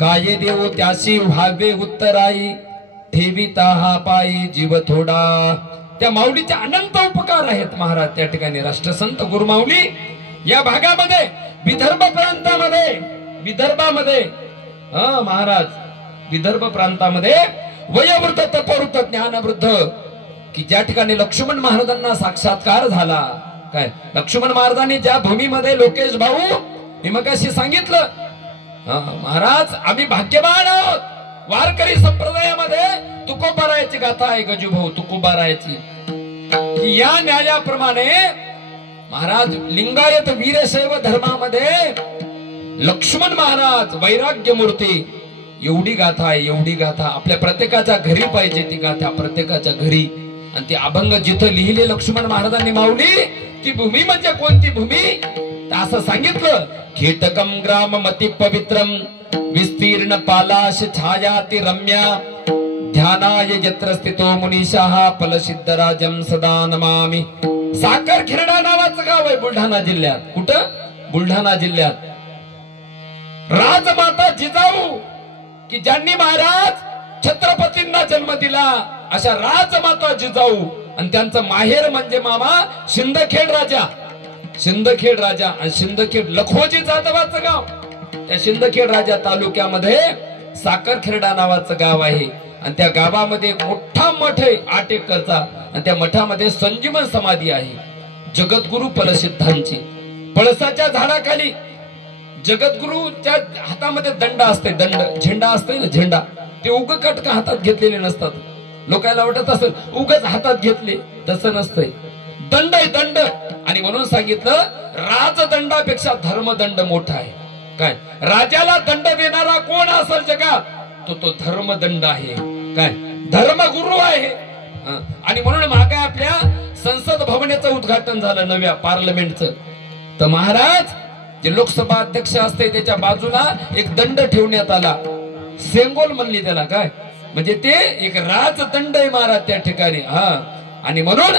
काय देऊ त्याशी व्हावे उत्तराई, ठेविता हा पायी जीव थोडा. त्या माऊलीचे अनंत उपकार आहेत महाराज. त्या ठिकाणी राष्ट्रसंत गुरुमाऊली या भागामध्ये विदर्भ प्रांतामध्ये महाराज विदर्भ प्रांतामध्ये वयोवृद्ध तपवृद्ध ज्ञानवृद्ध, की ज्या ठिकाणी लक्ष्मण महाराजांना साक्षात्कार झाला. काय लक्ष्मण महाराजांनी ज्या भूमीमध्ये, लोकेश भाऊ मी मगाशी सांगितलं महाराज आम्ही भाग्यवान आहोत. वारकरी संप्रदायामध्ये तुकोबारायाची गाथा आहे गजूभाऊ, तुकोबारायाची. या न्यायाप्रमाणे महाराज लिंगायत वीरशैव धर्मामध्ये लक्ष्मण महाराज वैराग्य मूर्ती, एवढी गाथा आहे, एवढी गाथा आपल्या प्रत्येकाच्या घरी पाहिजे. ती गाथा प्रत्येकाच्या घरी. आणि ती अभंग जिथं लिहिले लक्ष्मण महाराजांनी माऊली, ती भूमी म्हणजे कोणती भूमी, असं सांगितलं, कीटकम ग्राम मती पवित्रम विस्तीर्ण पालाश छायाति रम्या, ध्यानाय यत्र स्थितो मुनीशाः फलसिद्धराजं सदा नमामि. साखर खिरडा नावाचं गाव आहे बुलढाणा जिल्ह्यात. कुठं? बुलढाणा जिल्ह्यात. राजमाता जिजाऊ, की ज्यांनी महाराज छत्रपतींना जन्म दिला, अशा राजमाता जिजाऊ. आणि त्यांचं माहेर म्हणजे मामा शिंदखेड राजा. शिंदखेड राजा आणि शिंदखेड लखोजी जाधवाचं गाव. त्या शिंदखेड राजा तालुक्यामध्ये साखरखेरडा नावाचं गाव आहे. आणि त्या गावामध्ये एक मोठा मठ आहे 8 एकरचा. आणि त्या मठामध्ये संजीवन समाधी आहे जगद्गुरु प्रसिद्धांची. पळसाच्या झाडाखाली जगद्गुरूच्या हातामध्ये दंड असते, दंड झेंडा असते ना, झेंडा. ते उग कटका हातात घेतलेले नसतात. लोकांना वाटत असेल उगच हातात घेतले, तसं नसतंय. दंड आहे, दंड. आणि म्हणून सांगितलं राजदंडापेक्षा धर्मदंड मोठा आहे. काय राजाला दंड देणारा कोण असेल जगात, तो धर्मदंड आहे. काय धर्मगुरु आहे. आणि म्हणून मागे आपल्या संसद भवनाचं उद्घाटन झालं, नव्या पार्लमेंटचं. तर महाराज जे लोकसभा अध्यक्ष असते त्याच्या बाजूला एक दंड ठेवण्यात आला, सेंगोल म्हणली त्याला. काय म्हणजे ते एक राजदंड आहे महाराज त्या ठिकाणी. आणि म्हणून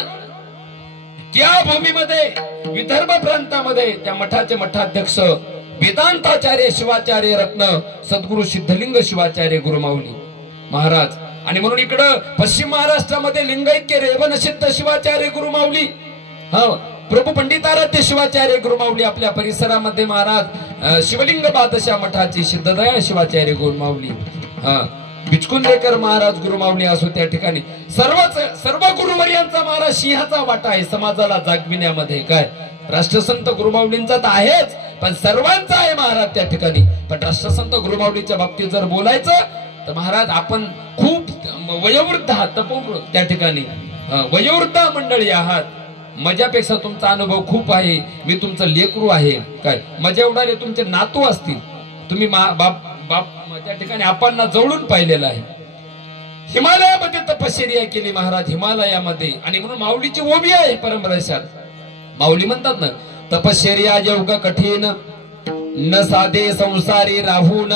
त्या भूमीमध्ये विदर्भ प्रांतामध्ये त्या मठाचे मठाध्यक्ष वेदांताचार्य शिवाचार्य रत्न सद्गुरु सिद्धलिंग शिवाचार्य गुरुमाऊली महाराज. आणि म्हणून इकडं पश्चिम महाराष्ट्रामध्ये लिंगैक्य रेवण सिद्ध शिवाचार्य गुरुमाऊली, प्रभू पंडिताराध्य शिवाचार्य गुरुमाऊली. आपल्या परिसरामध्ये महाराज शिवलिंग बादशाह मठाची सिद्धदयाळ शिवाचार्य गुरुमाऊली, बिचकुंदेकर महाराज गुरुमाऊली असो. त्या ठिकाणी सर्व गुरुवर्यांचा महाराज सिंहाचा वाटा आहे समाजाला जागविण्यामध्ये. काय राष्ट्रसंत गुरुमाऊलींचा तर आहेच, पण सर्वांचा आहे महाराज त्या ठिकाणी. पण राष्ट्रसंत गुरुमाऊलीच्या बाबतीत जर बोलायचं तर महाराज आपण खूप वयोवृद्ध आहात, तपोवृद्ध त्या ठिकाणी वयोवृद्ध मंडळी आहात. माझ्यापेक्षा तुमचा अनुभव खूप आहे. मी तुमचं लेकरू आहे. काय माझ्या एवढाले तुमचे नातू असतील. तुम्ही बाप त्या ठिकाणी आपण जवळून पाहिलेलं आहे. हिमालयामध्ये तपश्चर्या केली महाराज, हिमालयामध्ये. आणि म्हणून माऊलीची ओवी आहे परंपरेशात. माऊली म्हणतात ना, तपश्चर्या योग कठीण न साधे संसारी राहून,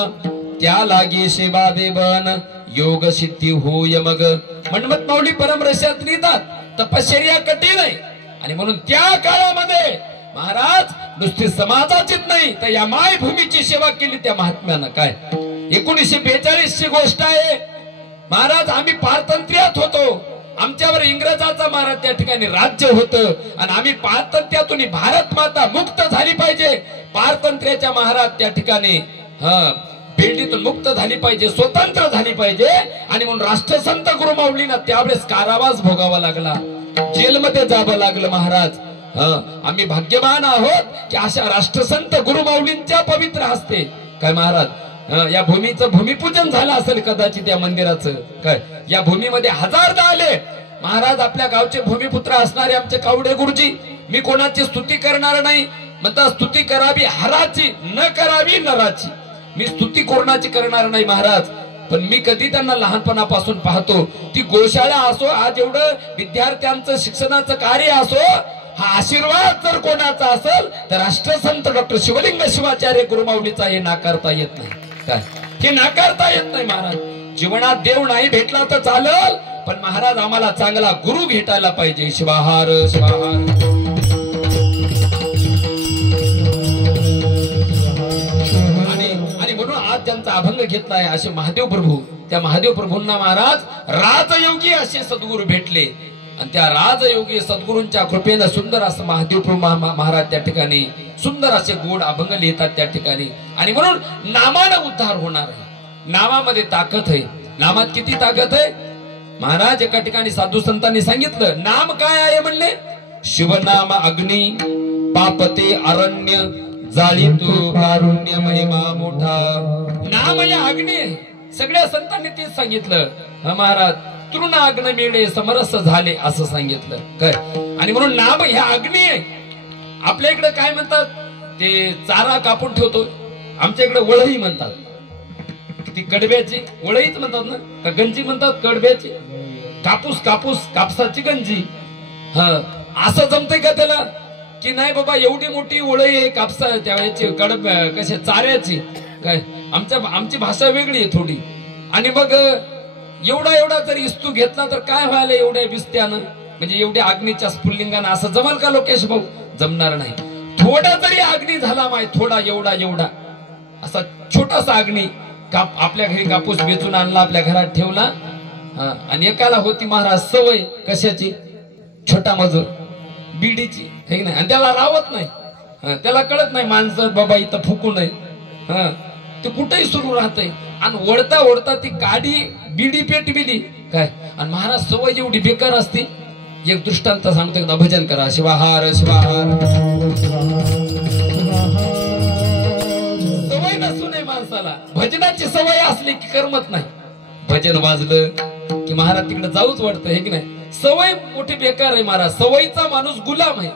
त्या लागे सेवा देवन योग सिद्धी होय मग. म्हणमत माऊली परमरस्यात लिहितात तपश्चर्या कठीण आहे. आणि म्हणून त्या काळामध्ये महाराज नुसती समाजाचीच नाही तर या मायभूमीची सेवा केली त्या महात्म्यानं. काय 1942 ची गोष्ट आहे महाराज. आम्ही पारतंत्र्यात होतो, आमच्यावर इंग्रजाचा महाराज त्या ठिकाणी राज्य होतं. आणि आम्ही पारतंत्र्यातून भारत माता मुक्त झाली पाहिजे, पारतंत्र्याच्या महाराज त्या ठिकाणी बेल्डीतून मुक्त झाली पाहिजे, स्वतंत्र झाली पाहिजे. आणि म्हणून राष्ट्रसंत गुरुमाऊलींना त्यावेळेस कारावास भोगावा लागला, जेलमध्ये जावं लागलं महाराज. आम्ही भाग्यवान आहोत की अशा राष्ट्रसंत गुरुमाऊलींच्या पवित्र हस्ते काय महाराज या भूमीचं भूमिपूजन झालं असेल कदाचित या मंदिराचं. काय या भूमीमध्ये हजारदा आले महाराज. आपल्या गावचे भूमिपुत्र असणारे आमचे कावडे गुरुजी. मी कोणाची स्तुती करणार नाही, म्हणतात स्तुती करावी हराची न करावी नराची. मी स्तुती कोणाची करणार नाही महाराज, पण मी कधी त्यांना लहानपणापासून पाहतो, ती गोशाळा असो, आज एवढं विद्यार्थ्यांचं शिक्षणाचं कार्य असो, हा आशीर्वाद जर कोणाचा असेल तर राष्ट्रसंत डॉक्टर शिवलिंग शिवाचार्य गुरुमाऊलीचा हे नाकारता येत नाही. काय हे नाकारता येत नाही महाराज. जीवनात देव नाही भेटला तर चालेल, पण महाराज आम्हाला चांगला गुरु भेटायला पाहिजे. शिवाहार शिवाहार. आणि म्हणून आज ज्यांचा अभंग घेतलाय असे महादेव प्रभू, त्या महादेव प्रभूंना महाराज राजयोगी असे सद्गुरू भेटले आणि त्या राजयोगी सद्गुरूंच्या कृपेनं सुंदर असं महादेव प्रभू महाराज त्या ठिकाणी सुंदर असे गोड अभंग लिहितात त्या ठिकाणी. आणि म्हणून नामानं उद्धार होणार आहे. नामामध्ये ताकद आहे. नामात किती ताकद आहे महाराज. एका ठिकाणी साधू संतांनी सांगितलं, नाम काय आहे म्हणले, शिवनाम अग्नी पापते अरण्य जाळी तू कारुण्य महिमा मोठा. नाम या अग्नी आहे. सगळ्या संतांनी तेच सांगितलं. हा महाराज, तृण अग्न मिळे समरस झाले असं सांगितलं काय. आणि म्हणून नाम ह्या अग्नी आहे. आपल्या इकडे काय म्हणतात, ते चारा कापून ठेवतो, आमच्या इकडे वळही म्हणतात. ती कडब्याची वळहीच म्हणतात ना, का गंजी म्हणतात कडब्याची. कापूस कापूस कापसाची गंजी. हा असं जमतंय का त्याला, की नाही बाबा एवढी मोठी वळही आहे कापसाच्या कडब कशा चाऱ्याची काय. आमची भाषा वेगळी आहे थोडी. आणि मग एवढा जर इस्तू घेतला तर काय व्हायला एवढ्या बिस्त्यानं, म्हणजे एवढ्या अग्नीच्या स्फुल्लिंगानं असं जमल का लोकेश भाऊ, जमणार नाही. थोडा जरी अग्नी झाला माय, थोडा एवढा असा छोटासा अग्नी आपल्या घरी कापूस वेचून आणला, आपल्या घरात ठेवला. आणि एकाला होती महाराज सवय कशाची, छोटा मजूर बीडीची, हे नाही. आणि त्याला रावत नाही, त्याला कळत नाही माणसं बाबा इथं फुकू नये. ते कुठेही सुरू राहतंय. आणि ओढता ओढता ती काडी बीडी पेटविली काय. आणि महाराज सवय एवढी बेकार असते. एक दृष्टांत सांगतो, एकदा भजन करा. शिवाहार शिवाहार. सवय नसू नये माणसाला. भजनाची सवय असली की करमत नाही. भजन वाजलं की महाराज तिकडे जाऊच वाटतं, हे की नाही. सवय मोठी बेकार आहे महाराज. सवयीचा माणूस गुलाम आहे.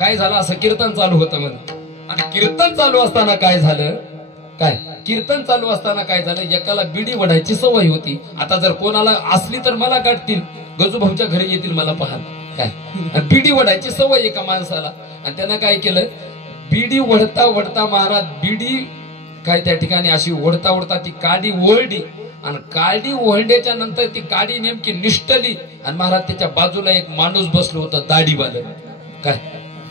काय झालं, असं कीर्तन चालू होतं म्हणे. आणि कीर्तन चालू असताना काय झालं, काय कीर्तन चालू असताना काय झालं, एकाला बिडी वडायची सवय होती. आता जर कोणाला असली तर मला काढतील, गजूभाऊच्या घरी येतील मला पाहा काय. बिडी वडायची सवय एका माणसाला. आणि त्यानं काय केलं, बिडी वडता वडता महाराज बिडी काय त्या ठिकाणी अशी ओढता ओढता ती काडी ओढली. आणि काडी ओढल्याच्या नंतर ती काडी नेमकी निष्ठली. आणि महाराज त्याच्या बाजूला एक माणूस बसलो होता दाढीवालं काय.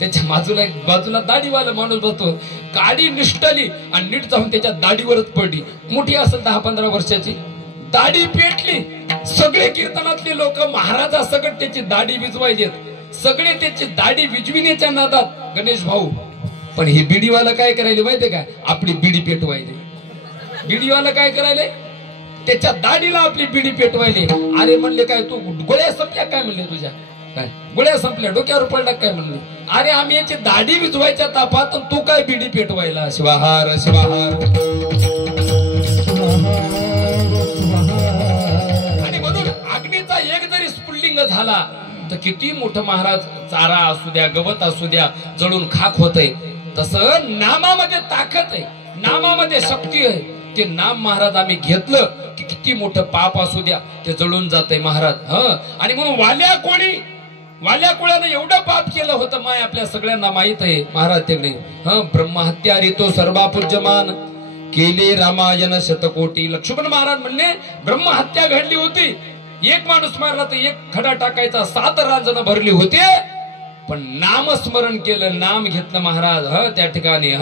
त्याच्या बाजूला दाढीवाला माणूस बसतो. काडी निष्ठली आणि नीट जाऊन त्याच्या दाढीवरच पडली. मोठी असेल 10-15 वर्षाची. दाढी पेटली. सगळे कीर्तनातले लोक महाराजासकट त्याची दाढी विजवायचे. सगळे त्याची दाढी विजविण्याच्या नादात गणेश भाऊ. पण हे बिडीवाला काय करायले माहितीये का, आपली बिडी पेटवायले. बिडीवाला काय करायले, त्याच्या दाढीला आपली बिडी पेटवायले. अरे म्हणले काय तू गोळ्या संपल्या काय म्हणले, तुझ्या काय गोळ्या संपल्या, डोक्यावर पडला काय म्हणले. अरे आम्ही याची दाढी विजवायच्या तापात तू काय बिडी पेटवायला. शिवाहार शिवाहार. आणि म्हणून अग्नीचा एक जरी स्फुल्लिंग झाला तर किती मोठं महाराज चारा असू द्या, गवत असू द्या, जळून खाक होतंय. तसं नामामध्ये ताकद आहे, नामामध्ये शक्ती आहे. ते नाम महाराज आम्ही घेतलं की किती मोठं पाप असू द्या ते जळून जातंय महाराज. आणि म्हणून वाल्या कोळ्यानं एवढं पाप केलं होतं माय, आपल्या सगळ्यांना माहित आहे महाराज. तेकडे ब्रह्महत्या ऋतो सर्वा पूज्यमान केले रामायण शतकोटी. लक्ष्मण महाराज म्हणले ब्रह्महत्या घडली होती. एक माणूस मारला तर एक खडा टाकायचा, 7 रांजण भरली होते. पण नामस्मरण केलं, नाम घेतलं महाराज. त्या ठिकाणी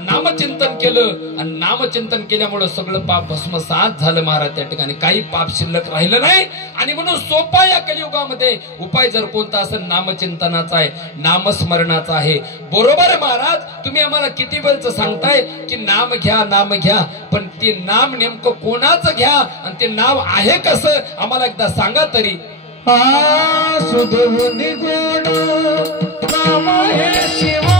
नामचिंतन केलं. आणि नामचिंतन केल्यामुळे सगळं पाप भस्मसात झालं महाराज. त्या ठिकाणी काही पाप शिल्लक राहिलं नाही. आणि म्हणून सोपा या कलियुगामध्ये उपाय जर कोणता असेल, नामचिंतनाचा आहे, नामस्मरणाचा आहे. बरोबर आहे महाराज, तुम्ही आम्हाला किती वेळच सांगताय की नाम घ्या नाम घ्या. पण ते नाम नेमकं कोणाचं घ्या आणि ते नाव आहे कसं, आम्हाला एकदा सांगा तरी. सुधुनी गोड नाम हे शिवा.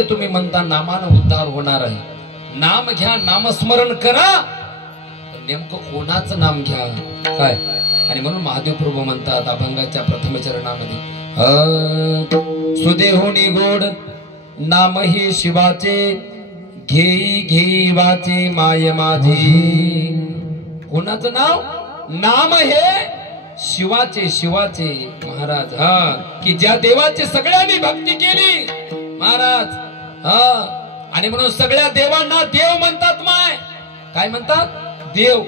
त्याच्यामुळे तुम्ही म्हणता नामानं उद्धार होणार आहे. नाम घ्या, नामस्मरण करा, नेमकं कोणाचं नाम घ्या काय. आणि म्हणून महादेव प्रभू म्हणतात अभंगाच्या प्रथम चरणामध्ये, सुदेहुनी गोड नाम हे शिवाचे, घेई घेई वाचे माय माझी. कोणाचं नाव? नाम हे शिवाचे, शिवाचे महाराज. की ज्या देवाची सगळ्यांनी भक्ती केली महाराज. आणि म्हणून सगळ्या देवांना देव म्हणतात. माय काय म्हणतात? देव.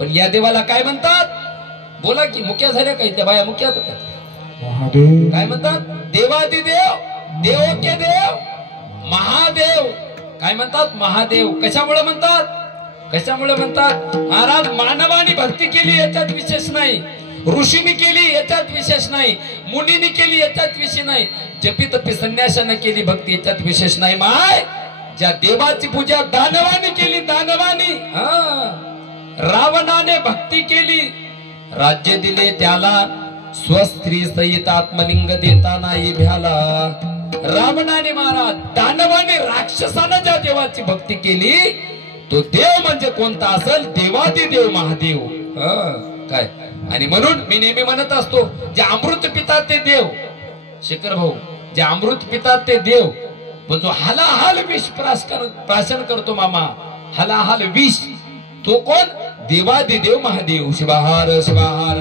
पण या देवाला काय म्हणतात? बोला की, मुक्या झाल्या काही त्या बाया? मुक्या काय म्हणतात? देवादिदेव, देव के देव, महादेव. काय म्हणतात? महादेव. कशामुळे म्हणतात? कशामुळे म्हणतात महाराज? मानवाने भक्ती केली याच्यात विशेष नाही, ऋषीने केली याच्यात विशेष नाही, मुनीने केली याच्यात विशेष नाही, जपी तपी संन्यासाने केली भक्ती याच्यात विशेष नाही. माय ज्या देवाची पूजा दानवाने केली, दानवाने, रावणाने भक्ती केली, राज्य दिले त्याला, स्वस्त्री सहित आत्मलिंग देता नाही भ्याला. रावणाने महाराज, दानवाने, राक्षसाने ज्या देवाची भक्ती केली तो देव म्हणजे कोणता असेल? देवादिदेव महादेव. काय. आणि म्हणून मी नेहमी म्हणत असतो, जे अमृत पितात ते देव. शेखर भाऊ, जे अमृत पितात ते देव, पण जो हलाहल विष प्राशन करतो मामा, हलाहल विष, तो कोण? देवादिदेव महादेव. शिवाहार शिवाहार.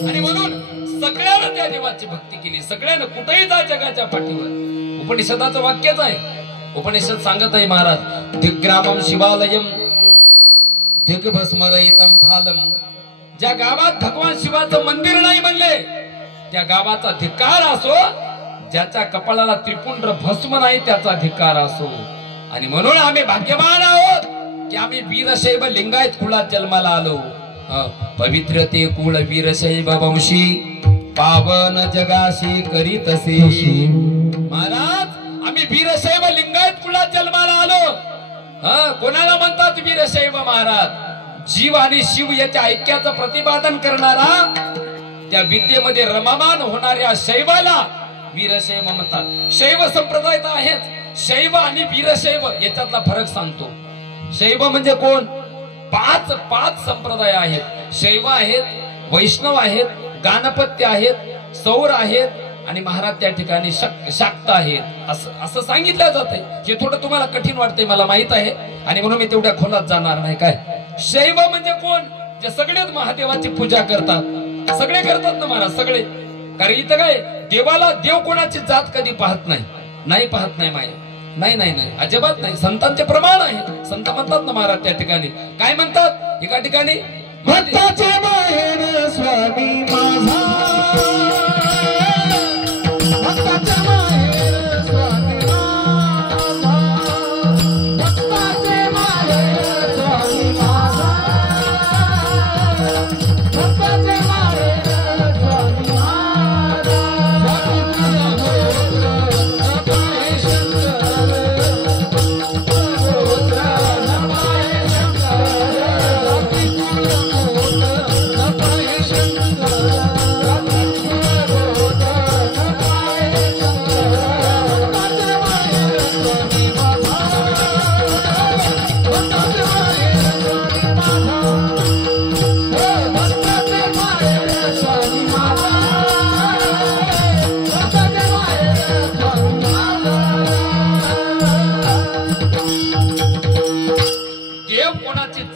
आणि म्हणून सगळ्यांना त्या देवाची भक्ती केली, सगळ्यांना. कुठेही जा जगाच्या पाठीवर. उपनिषदाचं वाक्यच आहे. उपनिषद सांगत आहे महाराज, दिग्ग्रामम शिवालयम दिग्भस्मरहितम फालम. ज्या गावात भगवान शिवाचं मंदिर नाही म्हणले त्या गावाचा धिक्कार असो. ज्याच्या कपाळाला त्रिपुंड भस्म नाही त्याचा धिक्कार असो. आणि म्हणून आम्ही भाग्यवान आहोत की आम्ही वीरशैव लिंगायत कुळात जन्माला आलो. पवित्र ते कुळ वीरशैव वंशी, पावन जगाशी करीतसे. महाराज आम्ही वीरशैव लिंगायत कुळात जन्माला आलो. कोणाला म्हणतात वीरशैव महाराज? जीव आणि शिव याच्या ऐक्याचं प्रतिपादन करणारा, त्या विद्येमध्ये रममान होणाऱ्या शैवाला वीरशैव म्हणतात. शैव संप्रदाय तर आहेच. शैव आणि वीरशैव याच्यातला फरक सांगतो. शैव म्हणजे कोण? पाच संप्रदाय आहेत. शैव आहेत, वैष्णव आहेत, गाणपत्य आहेत, सौर आहेत, आणि महाराज त्या ठिकाणी शाक्त आहेत. असं सांगितलं जात आहे. हे थोडं तुम्हाला कठीण वाटतंय मला माहित आहे, आणि म्हणून मी तेवढ्या खोलात जाणार नाही. काय शैव म्हणजे कोण? जे सगळेच महादेवाची पूजा करतात. सगळे करतात ना महाराज, सगळे. कारण इथं काय देवाला, देव कोणाची जात कधी पाहत नाही. नाही पाहत नाही माय. नाही नाही नाही, अजिबात नाही. संतांचे प्रमाण आहे. संत म्हणतात ना महाराज त्या ठिकाणी. काय म्हणतात एका ठिकाणी? भक्ताचे माहेर स्वामी माझा, भक्ताचे माहेर स्वामी माझा, भक्ताचे माहेर स्वामी माझा, भक्ताचे माहेर स्वामी माझा.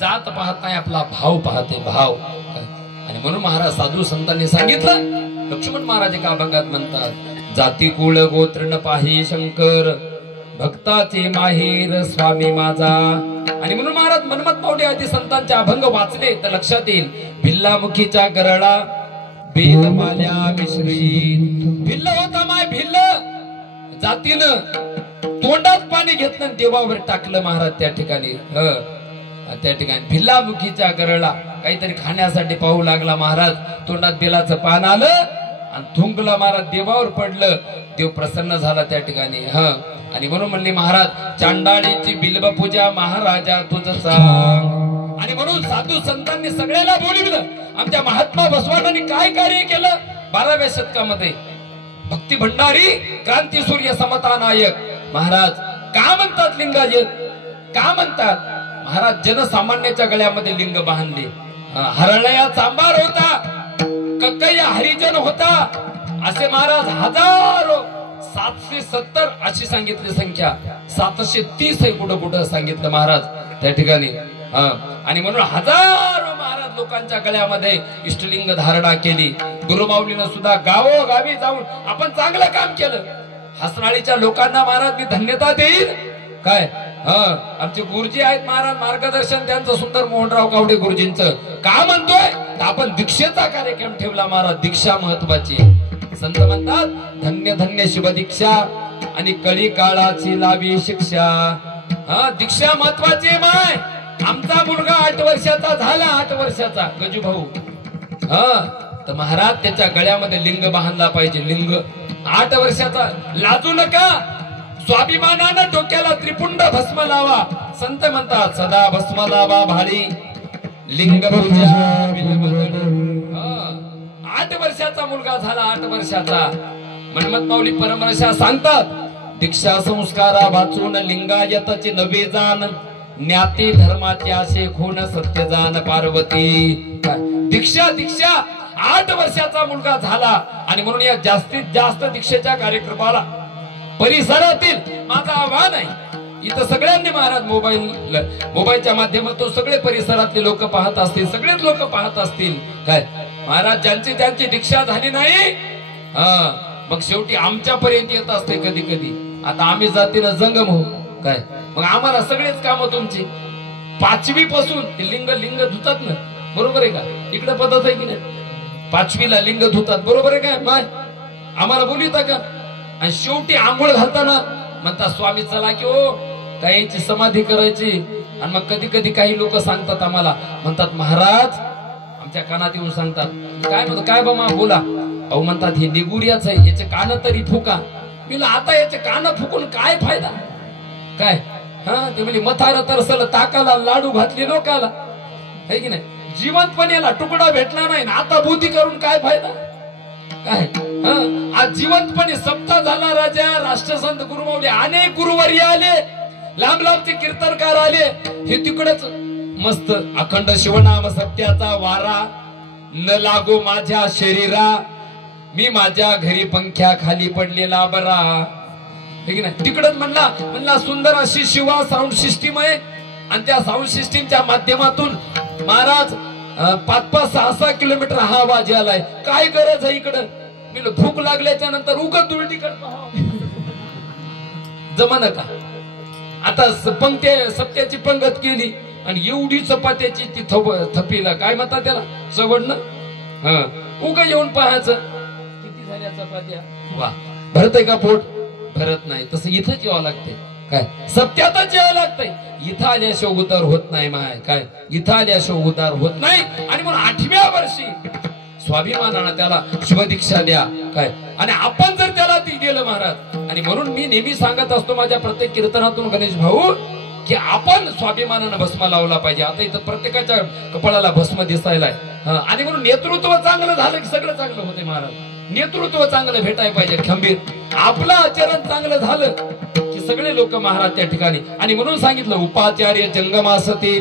जात पाहत नाही, आपला भाव पाहते. भाव. आणि म्हणून महाराज साधू संतांनी सांगितलं. लक्ष्मण महाराज एका अभंगात म्हणतात, जाती कुळ गोत्र न पाही शंकर, भक्ताचे माहेर स्वामी माझा. आणि म्हणून महाराज मनमत पावडे आदी संतांचे अभंग वाचले तर लक्षात येईल. भिल्लामुखीचा गरळा बेल माल्या मिश्रित. भिल्ल होता माय, भिल्ल जातीनं तोंडात पाणी घेतलं देवावर टाकलं महाराज त्या ठिकाणी. त्या ठिकाणी भिल्लामुखीचा गरळा, काहीतरी खाण्यासाठी पाहू लागला महाराज. तोंडात बेलाचं पान आलं आणि थुंकलं महाराज, देवावर पडलं. देव प्रसन्न झाला त्या ठिकाणी. आणि म्हणून म्हणले महाराज, चांडाळीची बिल्ब पूजा महाराजा तुझं सांग. आणि म्हणून साधू संतांनी सगळ्याला बोलविलं. आमच्या महात्मा बसवानांनी काय कार्य केलं 12व्या शतकामध्ये. भक्ती भंडारी क्रांतीसूर्य समता नायक महाराज का म्हणतात लिंगायत, का म्हणतात महाराज? जनसामान्याच्या गळ्यामध्ये लिंग बांधले. हरळया चांबार होता, कक्कय्या हरिजन होता, असे महाराज हजारो 770 अशी सांगितली संख्या, 730 आहे कुठं कुठं सांगितलं महाराज त्या ठिकाणी. आणि म्हणून हजारो महाराज लोकांच्या गळ्यामध्ये इष्टलिंग धारणा केली. गुरुमाऊलीनं सुद्धा गावोगावी जाऊन आपण चांगलं काम केलं. हसनाळीच्या लोकांना महाराज मी धन्यता देईल काय. आमचे गुरुजी आहेत महाराज, मार्गदर्शन त्यांचं सुंदर मोहनराव कावडे गुरुजींचं. का म्हणतोय तर आपण दीक्षेचा कार्यक्रम ठेवला महाराज. दीक्षा महत्वाची. संत म्हणतात धन्य धन्य शिव दीक्षा आणि कळी काळाची लावी शिक्षा. दीक्षा महत्वाची माय. आमचा मुलगा 8 वर्षाचा झाला, 8 वर्षाचा गजू भाऊ. तर महाराज त्याच्या गळ्यामध्ये लिंग बांधला पाहिजे. लिंग 8 वर्षाचा. लाजू नका, स्वाभिमानानं डोक्याला त्रिपुंड भस्म लावा. संत म्हणतात सदा भस्म लावा भाडी लिंग पूजा. 8 वर्षाचा मुलगा झाला, 8 वर्षाचा. मनमत माऊली परमर्षा सांगतात दीक्षा संस्कारा वाचून लिंगायतचे नवे जाण, ज्ञाती धर्माचे असे खून सत्य जाण पार्वती. दीक्षा दीक्षा 8 वर्षाचा मुलगा झाला. आणि म्हणून या जास्तीत जास्त दीक्षेच्या कार्यक्रमाला परिसरातील माझं आव्हान आहे. इथं सगळ्यांनी महाराज मोबाईलच्या माध्यमातून सगळे परिसरातले लोक पाहत असतील, सगळेच लोक पाहत असतील काय महाराज. ज्यांची त्यांची दीक्षा झाली नाही मग शेवटी आमच्या पर्यंत येत असते कधी कधी. आता आम्ही जातीनं जंगम हो काय, मग आम्हाला सगळेच काम तुमची 5वी पासून लिंग लिंग धुतात ना, बरोबर आहे का? इकडे पद्धत आहे की नाही? 5वीला लिंग धुतात, बरोबर आहे काय? माय आम्हाला बोलिता का? आणि शेवटी आंघोळ घालताना म्हणतात स्वामी चला की ओ काहीची समाधी करायची. आणि मग कधी कधी काही लोक सांगतात आम्हाला, म्हणतात महाराज आमच्या कानात येऊन सांगतात काय म्हणतो काय बाबा बोला. अहो म्हणतात हे निगुरियाच आहे, याचे कान तरी फुका. मी आता याचे कान फुकून काय फायदा काय? ते म्हणजे मथार तरसल ताकाला लाडू घातली लोकाला है की नाही. जिवंतपणेला तुकडा भेटला नाही, आता बुद्धी करून काय फायदा काय? आज जिवंतपणे सप्ताह झाला राजा. राष्ट्रसंत गुरुमाऊली अनेक गुरुवर्य आले, लांब लांबचे कीर्तनकार आले. हे तिकडच मस्त अखंड शिवनाम सत्याचा वारा न लागो माझ्या शरीरा, मी माझ्या घरी पंख्या खाली पडलेला बरा. तिकडच म्हणला सुंदर अशी शिवा साऊंड सिस्टीम आहे. आणि त्या साऊंड सिस्टीमच्या माध्यमातून महाराज 5-5, 6-6 किलोमीटर हा आवाज आलाय. काय गरज आहे इकडं? मी भूक लागल्याच्या नंतर उगत दुलटी करतो जमाना का? आता सत्याची पंगत केली आणि एवढी चपात्याची ती थपीला काय म्हणतात त्याला सवडणं. उग येऊन पाहायचं किती झाल्या चपात्या. वा भरतय का पोट? भरत नाही. तसं इथंच यावं लागते काय, सत्यातच यावं लागतंय. इथं आल्याशिवाय उद्धार होत नाही माय काय, इथं आल्याशिवाय उद्धार होत नाही. आणि म्हणून 8व्या वर्षी स्वाभिमानानं त्याला शिवदीक्षा द्या काय. आणि आपण जर त्याला ती दिलं महाराज. आणि म्हणून मी नेहमी सांगत असतो माझ्या प्रत्येक कीर्तनातून गणेश भाऊ की आपण स्वाभिमानानं भस्म लावला पाहिजे. आता इथं प्रत्येकाच्या कपाळाला भस्म दिसायलाय. आणि म्हणून नेतृत्व चांगलं झालं की सगळं चांगलं होते महाराज. नेतृत्व चांगलं भेटायला पाहिजे खंबीर. आपलं आचरण चांगलं झालं की सगळे लोक महाराज त्या ठिकाणी. आणि म्हणून सांगितलं उपाचार्य जंगमासते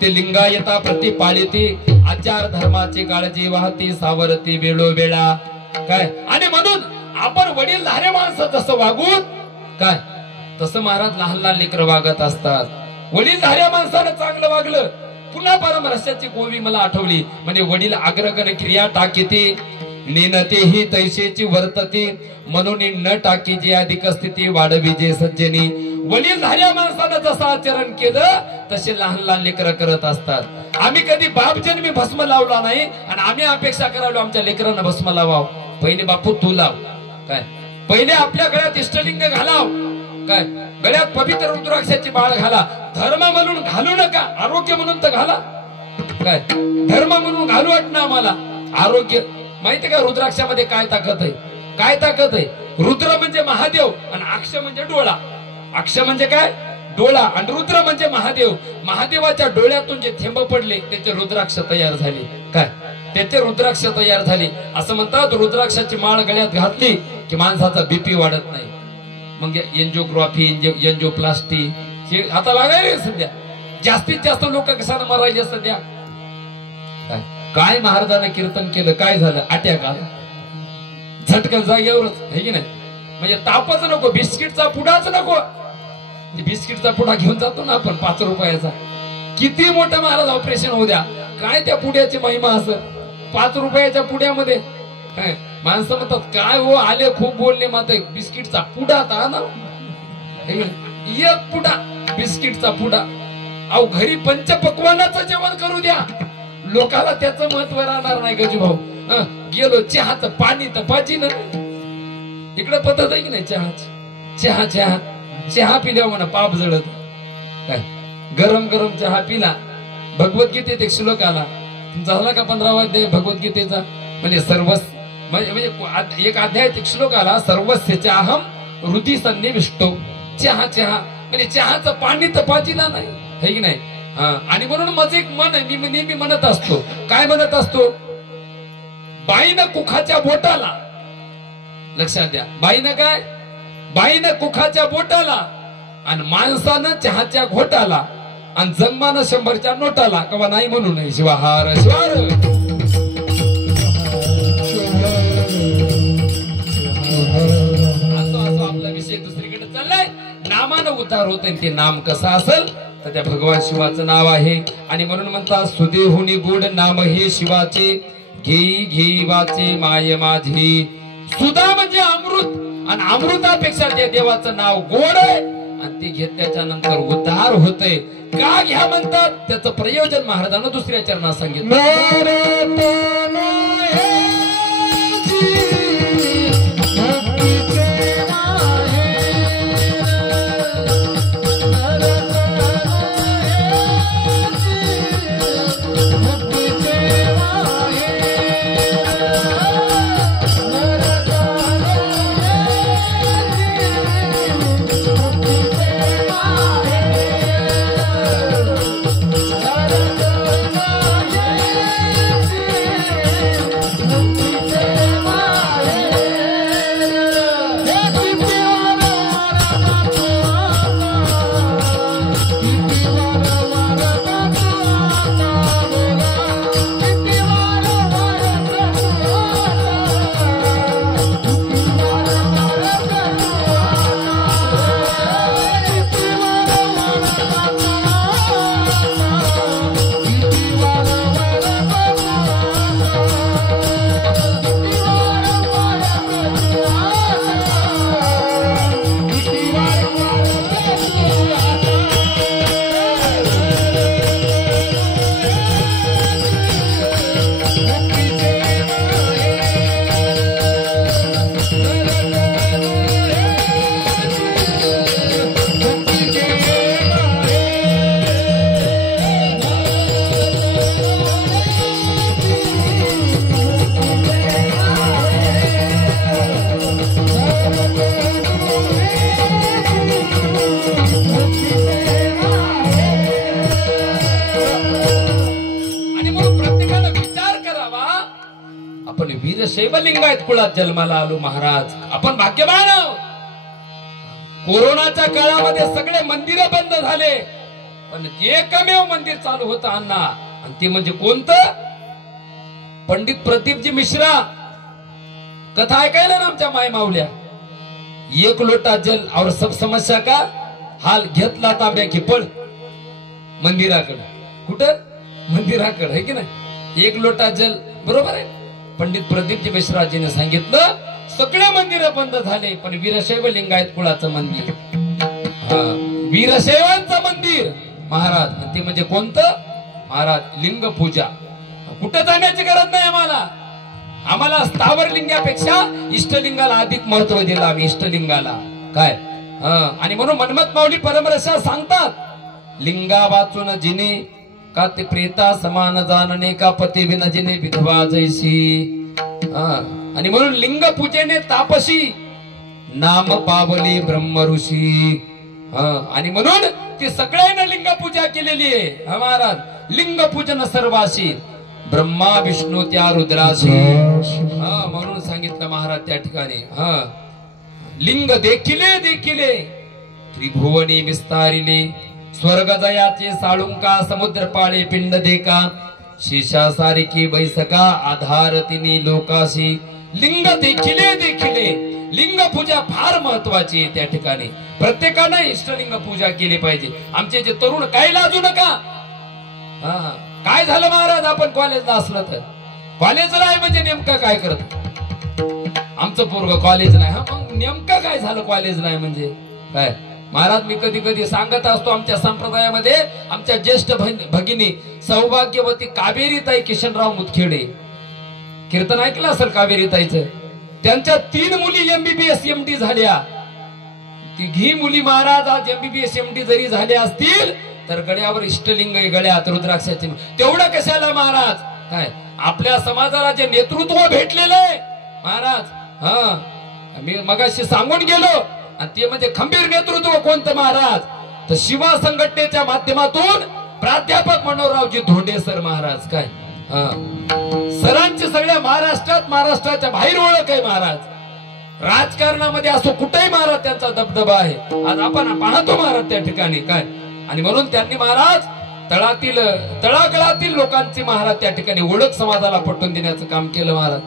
ते लिंगायता प्रतिपाळिते, आचार धर्माची काळजी वाहती सावरती वेळोवेळा काय. आणि म्हणून आपण वडील धारे माणसं जसं वागून काय तसं महाराज लहान लहान लेकर वागत असतात. वडील धाऱ्या माणसानं चांगलं वागलं. पुन्हा परमरस्याची गोवी मला आठवली. म्हणजे वडील अग्रगण क्रिया टाकीते नेनते ही तैसेची वर्तते, म्हणून न टाकीची अधिक स्थिती वाढविजे सज्जनी. वडील धाऱ्या माणसानं जसं आचरण केलं तसे लहान लहान लेकर करत असतात. आम्ही कधी बाप जन्मी भस्म लावला नाही आणि आम्ही अपेक्षा करालो आमच्या लेकरांना भस्म लावाव. पहिले बापू तू लाव काय, पहिले आपल्या गळ्यात इष्टलिंग घालाव काय, गळ्यात पवित्र रुद्राक्षाची बाळ घाला. धर्म म्हणून घालू नका, आरोग्य म्हणून तर घाला काय. धर्म म्हणून घालू वाटणं आम्हाला. आरोग्य माहिती का रुद्राक्षामध्ये काय ताकद आहे? काय ताकद आहे? रुद्र म्हणजे महादेव आणि अक्ष म्हणजे डोळा. अक्ष म्हणजे काय? डोळा. आणि रुद्र म्हणजे महादेव. महादेवाच्या डोळ्यातून जे थेंब पडले त्याचे रुद्राक्ष तयार झाले काय. त्याचे रुद्राक्ष तयार झाले. असं म्हणतात रुद्राक्षाची माळ गळ्यात घातली की माणसाचा बीपी वाढत नाही. मग एन्जिओग्राफी एन्जिओप्लास्टी हे आता लागायला सध्या. जास्तीत जास्त लोक कशाने मरायले सध्या. काय महाराजांना कीर्तन केलं, काय झालं, अटॅक आला झटकन जागेवरच, हे की नाही. म्हणजे तापच नको, बिस्किटचा पुडाच नको. बिस्किटचा पुडा घेऊन जातो ना आपण 5 रुपयाचा, किती मोठं महाराज ऑपरेशन होऊ द्या, काय त्या पुड्याची महिमा असं. 5 रुपयाच्या पुड्यामध्ये माणसं म्हणतात काय हो आले खूप बोलले, मात्र बिस्किटचा पुडा आता ना, एक पुडा बिस्किटचा पुडा. अहो घरी पंचपक्वानाचं जेवण करू द्या, लोकाला त्याचं महत्व राहणार नाही. गजूभाऊ गेलो चहाचं पाणी तर पाची ना, इकडे पद्धत आहे की नाही चहाची. चहा चहा चहा पिल्यावर म्हणा पाप जळत. काय गरम गरम चहा पिला. भगवद्गीतेत एक श्लोक आला, झाला का 15वा अध्याय भगवद्गीतेचा, म्हणजे म्हणजे एक अध्यायात एक श्लोक आला, सर्वस्य चाहम हृदि सन्निविष्टो. चहा चहा म्हणजे चहाचं पाणी तर पाचीला नाही, है की नाही. आणि म्हणून माझं एक मन मी नेहमी म्हणत असतो, काय म्हणत असतो, बाईनं कुखाच्या बोटाला, लक्षात द्या, बाईनं काय, बाईनं कुखाच्या बोटाला आणि माणसानं चहाच्या घोटाला आणि जन्मानं 100च्या नोटाला कवा नाही म्हणू नये. शिवाहार शिवार. असो आपला विषय दुसरीकडे चाललाय. नामानं उद्धार होत, ते नाम कसं असेल तर त्या भगवान शिवाचं नाव आहे. आणि म्हणून म्हणतात सुदेहुनी गोड नाम हे शिवाचे, घेई घेई वाचे माय माझी. सुधा म्हणजे अमृत, आणि अमृतापेक्षा त्या देवाचं नाव गोड आहे, आणि ते घेतल्याच्या नंतर उद्धार होते. का घ्या म्हणतात, त्याचं प्रयोजन महाराजांना दुसऱ्या चरणात सांगितलं. वीरशैव लिंगायत कुळात जन्माला आलो महाराज, आपण भाग्यवान आहोत. कोरोनाच्या काळामध्ये सगळे मंदिर बंद झाले, पण एकमेव मंदिर चालू होतं अण्णा, आणि ते म्हणजे कोणतं, पंडित प्रदीपजी मिश्रा. कथा ऐकायला ना आमच्या माय मावल्या. 1 लोटा जल और सब समस्या का हाल, घेतला ताब्या की पळ मंदिराकडे. कुठं मंदिराकडे, है की नाही. 1 लोटा जल, बरोबर आहे. पंडित प्रदीपजी मिश्राजीने सांगितलं सगळे मंदिर बंद झाले, पण वीरशैव लिंगायत कुळाचं मंदिर, वीरशैवांचं मंदिर महाराज, ते म्हणजे कोणतं महाराज, लिंग पूजा. कुठं जाण्याची गरज नाही आम्हाला. आम्हाला स्थावर लिंगापेक्षा इष्टलिंगाला अधिक महत्व दिलं आम्ही, इष्टलिंगाला काय. आणि म्हणून मनमत माऊली परमरसा सांगतात, लिंगा वाचून जिने का ते प्रेता समान जाणणे, का पती विन जिने विधवा जैसी. आणि म्हणून लिंग पूजेने तापसी नाम पावली ब्रह्म ऋषी. आणि म्हणून ती सगळ्यांना लिंग पूजा केलेली आहे महाराज. लिंग पूजन सर्वाशी ब्रह्मा विष्णू त्या रुद्राशी म्हणून सांगितलं महाराज त्या ठिकाणी. लिंग देखिले देखिले त्रिभुवनी विस्तारिले, स्वर्ग जयाचे साळुंका समुद्र पाळे पिंड देखा, शेषा सारिकी बैसका आधार तिनी लोकाशी. लिंग देखिले देखिले, लिंग पूजा फार महत्वाची आहे त्या ठिकाणी. प्रत्येकाने इष्टलिंग पूजा केली पाहिजे. आमचे जे तरुण काय लाजू नका. काय झालं महाराज आपण कॉलेजला असलं तर, कॉलेजला आहे म्हणजे नेमकं काय करत आमचं पोरग कॉलेज नाही. मग नेमकं काय झालं कॉलेज नाही म्हणजे काय महाराज. मी कधी कधी सांगत असतो आमच्या संप्रदायामध्ये आमच्या ज्येष्ठ भगिनी सौभाग्यवती कावेरीताई किशनराव मुतखेडे, कीर्तन ऐकलं असेल कावेरीताईचं. त्यांच्या 3 मुली MBBS MD झाल्या. तिघी मुली महाराज आज MBBS MD जरी झाल्या असतील तर गळ्यावर इष्टलिंग आहे, गळ्यात रुद्राक्षाचे. तेवढं कशाला महाराज. काय आपल्या समाजाला जे नेतृत्व भेटलेलं आहे महाराज, मी मगाशी सांगून गेलो, आणि ते म्हणजे खंबीर नेतृत्व कोणतं महाराज, तर शिवा संघटनेच्या माध्यमातून प्राध्यापक मनोहररावजी धोंडे सर महाराज. काय सरांची सगळ्या महाराष्ट्राच्या बाहेर ओळख आहे महाराज. राजकारणामध्ये असो कुठेही महाराज त्यांचा दबदबा आहे. आज आपण पाहतो महाराज त्या ठिकाणी. काय आणि म्हणून त्यांनी महाराज तळागाळातील लोकांची महाराज त्या ठिकाणी ओळख समाजाला पटवून देण्याचं काम केलं महाराज.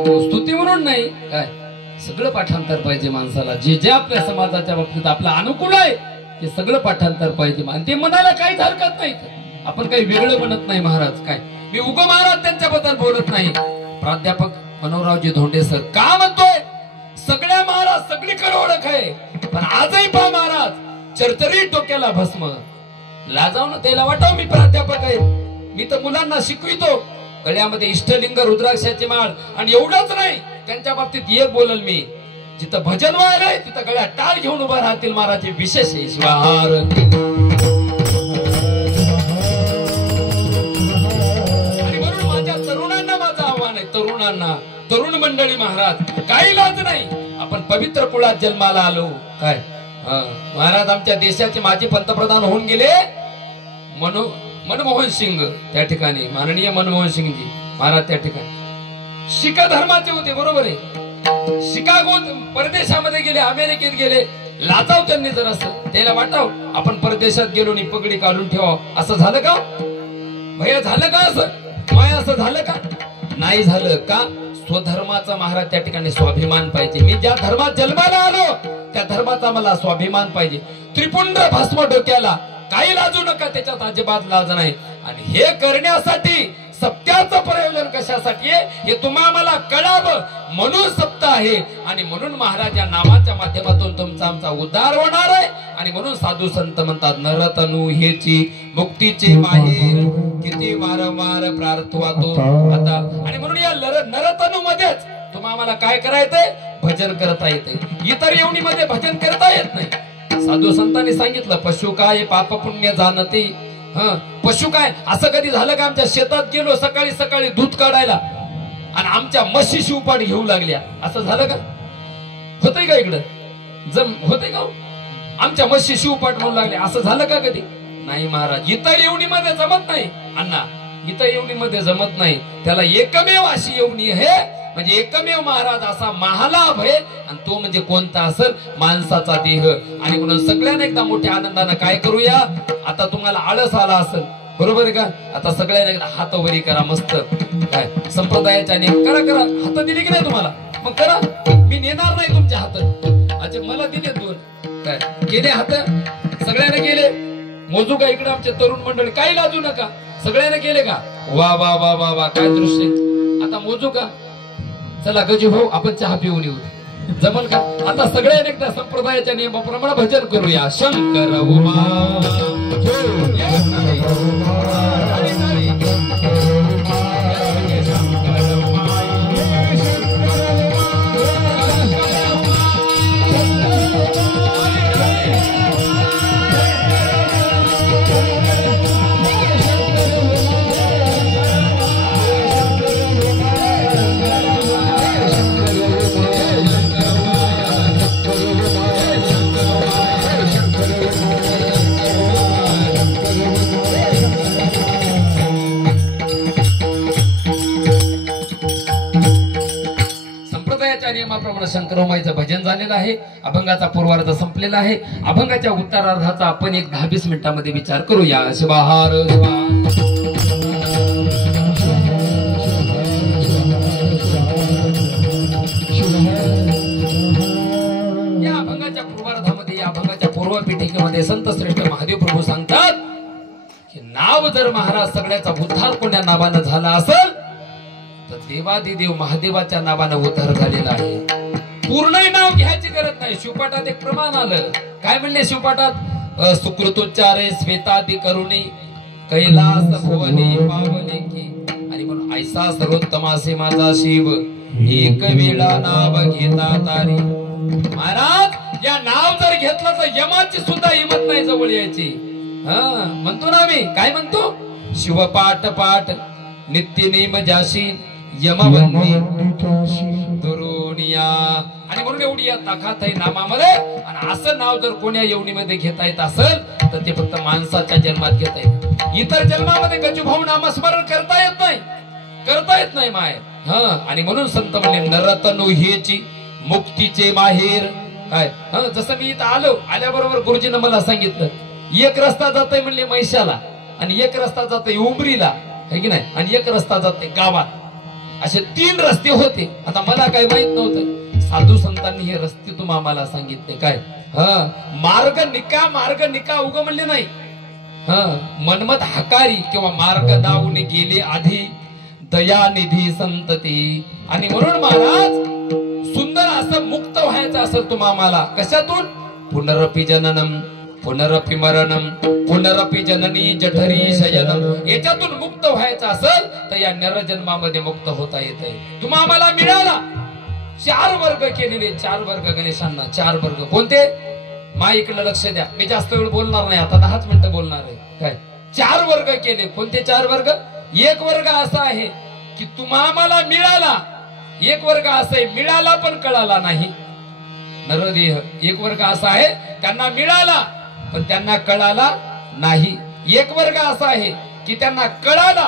स्तुती म्हणून नाही, काय सगळं पाठांतर पाहिजे माणसाला. जे जे आपल्या समाजाच्या बाबतीत आपला अनुकूल आहे ते सगळं पाठांतर पाहिजे. आणि ते म्हणायला काहीच हरकत नाही. आपण काही वेगळं म्हणत नाही महाराज. काय मी उगो महाराज त्यांच्याबद्दल बोलत नाही. प्राध्यापक मनोहररावजी धोंडे सर का म्हणतोय, सगळ्या महाराज सगळीकडे ओळख आहे, पण आजही पहा महाराज चरचरी डोक्याला भस्म. लाजावून त्याला वाटाव मी प्राध्यापक आहे, मी तर मुलांना शिकवितो. गळ्यामध्ये इष्टलिंग रुद्राक्षाची माळ. आणि एवढंच नाही, त्यांच्या बाबतीत एक बोलल मी, जिथं भजन व्हायलंय तिथं गळ्यात टाळ घेऊन उभा राहतील महाराज. विशेष आहे शिवाहार. आणि म्हणून माझ्या तरुणांना माझं आव्हान आहे, तरुणांना, तरुण मंडळी महाराज काही लाज नाही. आपण पवित्र कुळात जन्माला आलो. काय महाराज आमच्या देशाचे माजी पंतप्रधान होऊन गेले मनमोहन सिंग, त्या ठिकाणी माननीय मनमोहन सिंगजी महाराज त्या ठिकाणी शिख धर्माचे होते. बरोबर आहे. शिकागो परदेशामध्ये गेले, अमेरिकेत गेले. लाजाव त्यांनी जर असं त्याला वाटाव आपण परदेशात गेलो आणि पगडी काढून ठेवा. असं झालं का भैया? झालं का असं माय? असं झालं का? नाही झालं. का? स्वधर्माचा महाराज त्या ठिकाणी स्वाभिमान पाहिजे. मी ज्या धर्मात जन्माला आलो त्या धर्माचा मला स्वाभिमान पाहिजे. त्रिपुंड भस्म डोक्याला, काही लाजू नका, त्याच्यात अजिबात लाज नाही. आणि हे करण्यासाठी सप्त्याचं प्रयोजन कशासाठी आहे हे तुम्हा मला कळावं म्हणून सप्ताह आहे आणि म्हणून महाराज या नामाच्या माध्यमातून तुमचा आमचा उद्धार होणार आहे आणि म्हणून साधू संत म्हणतात नरतनु हेची मुक्तीचे माहेर किती वारंवार प्रार्थवा तो आता आणि म्हणून या नरतनु मध्येच तुम्हा आम्हाला काय करायचंय भजन करता येते इतर येवणीमध्ये भजन करता येत नाही साधू संतांनी सांगितलं पशु काय पाप पुण्य जाणते पशु काय असं कधी झालं का आमच्या शेतात गेलो सकाळी सकाळी दूध काढायला आणि आमच्या म्हशी शिवपाट घेऊ लागल्या असं झालं का होतंय का इकडं होतंय का आमच्या म्हशी शिवपाट म्हणू लागल्या असं झालं का कधी नाही महाराज इतर येवणीमध्ये जमत नाही अण्णा इतर येवणीमध्ये जमत नाही त्याला एकमेव अशी येवणी आहे म्हणजे एकमेव महाराज असा महालाभ आहे आणि तो म्हणजे कोणता असेल माणसाचा देह आणि म्हणून सगळ्यांना एकदा मोठ्या आनंदाने काय करूया आता तुम्हाला आळस आला असेल बरोबर आहे का आता सगळ्यांना एकदा हात वरी करा मस्त काय संप्रदायाच्या नियम करा करा हात दिली की नाही तुम्हाला मग करा मी नेणार नाही तुमच्या हात अच्छा मला दिले दोन काय गेले हात सगळ्यांना गेले मोजू का इकडे आमचे तरुण मंडळी काही लाजू नका सगळ्यांना गेले का वा वा वा वा वा काय दृश्य आता मोजू का चला गजू भाऊ आपण चहा पिऊन येऊ जमल का आता सगळ्यांनी एकदा संप्रदायाच्या नियमाप्रमाणे भजन करूया शंकर उमा नियमाप्रमाणे शंकरोमाईचं भजन झालेलं आहे अभंगाचा पूर्वार्ध संपलेला आहे अभंगाच्या उत्तरार्धाचा आपण एक 10-20 मिनिटांमध्ये विचार करूया शिवाहार या अभंगाच्या पूर्वार्धामध्ये या अभंगाच्या पूर्वपीठिकेमध्ये संत श्रेष्ठ महादेव प्रभू सांगतात की नाव जर महाराज सगळ्याचा उद्धार कोण्या नावानं झाला असेल तर देवादिदेव महादेवाच्या नावानं उद्धार झालेला आहे पूर्ण नाव घ्यायची गरज नाही शिवपाठात एक प्रमाण आलं काय म्हणले शिवपाठात सुकृतोच्चारे श्वेतादि करुणी कैलास भुवने पावले की आणि म्हणून ऐसा सर्वोत्तमासे माझा शिव एक वेळा नाव घेता तारी महाराज या नाव जर घेतलं तर यमाची सुद्धा हिंमत नाही जवळ यायची म्हणतो ना आम्ही काय म्हणतो शिवपाठ पाठ नित्य नेम जाशी यमवंती दुरुनिया आणि म्हणून एवढी या ताकद आहे नामामध्ये आणि असं नाव जर कोण्या येवणीमध्ये घेता येत असेल तर ते फक्त माणसाच्या जन्मात घेता येत इतर जन्मामध्ये गजूभाऊ नामस्मरण करता येत नाही माय आणि म्हणून संत म्हणले नरतनु हेची मुक्तीचे माहेर काय जसं मी इथं आल्याबरोबर गुरुजीनं मला सांगितलं एक रस्ता जातोय म्हणले म्हैशाला आणि एक रस्ता जातोय उमरीला है की नाही आणि एक रस्ता जातोय गावात असे 3 रस्ते होते आता मला काय माहित नव्हतं साधू संतांनी हे रस्ते तुम्हाला आम्हाला सांगितले काय मार्ग निका उग म्हणले नाही मनमत हकारी किंवा मार्ग दावून गेले आधी दयानिधी संतती आणि म्हणून महाराज सुंदर असं मुक्त व्हायचं असेल तुम्हा आम्हाला कशातून पुनरपि जननम पुनरपि मरणम पुनरपि जननी जठरी शयनम याच्यातून मुक्त व्हायचं असेल तर या नरजन्मामध्ये मुक्त होता येते तुम्हा आम्हाला मिळाला 4 वर्ग केलेले 4 वर्ग गणेशांना 4 वर्ग कोणते मा इकडे लक्ष द्या मी जास्त वेळ बोलणार नाही आता 10 मिनिटं बोलणार आहे काय 4 वर्ग केले कोणते 4 वर्ग एक वर्ग असा आहे की तुम्हा आम्हाला मिळाला एक वर्ग असा आहे मिळाला पण कळाला नाही नरदेह एक वर्ग असा आहे त्यांना मिळाला पण त्यांना कळाला नाही एक वर्ग असा आहे की त्यांना कळाला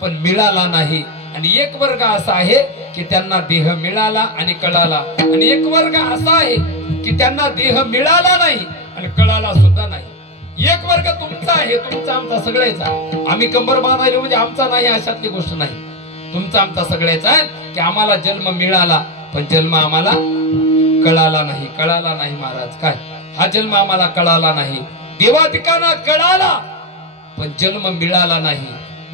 पण मिळाला नाही आणि एक वर्ग असा आहे की त्यांना देह मिळाला आणि कळाला आणि एक वर्ग असा आहे की त्यांना देह मिळाला नाही आणि कळाला सुद्धा नाही एक वर्ग तुमचा आहे तुमचा आमचा सगळ्याचा आम्ही कंबर बांधायलो म्हणजे आमचा नाही अशातली गोष्ट नाही तुमचा आमचा सगळ्याचा आहे की आम्हाला जन्म मिळाला पण जन्म आम्हाला कळाला नाही महाराज काय हा जन्म आम्हाला कळाला नाही देवादिकांना कळाला पण जन्म मिळाला नाही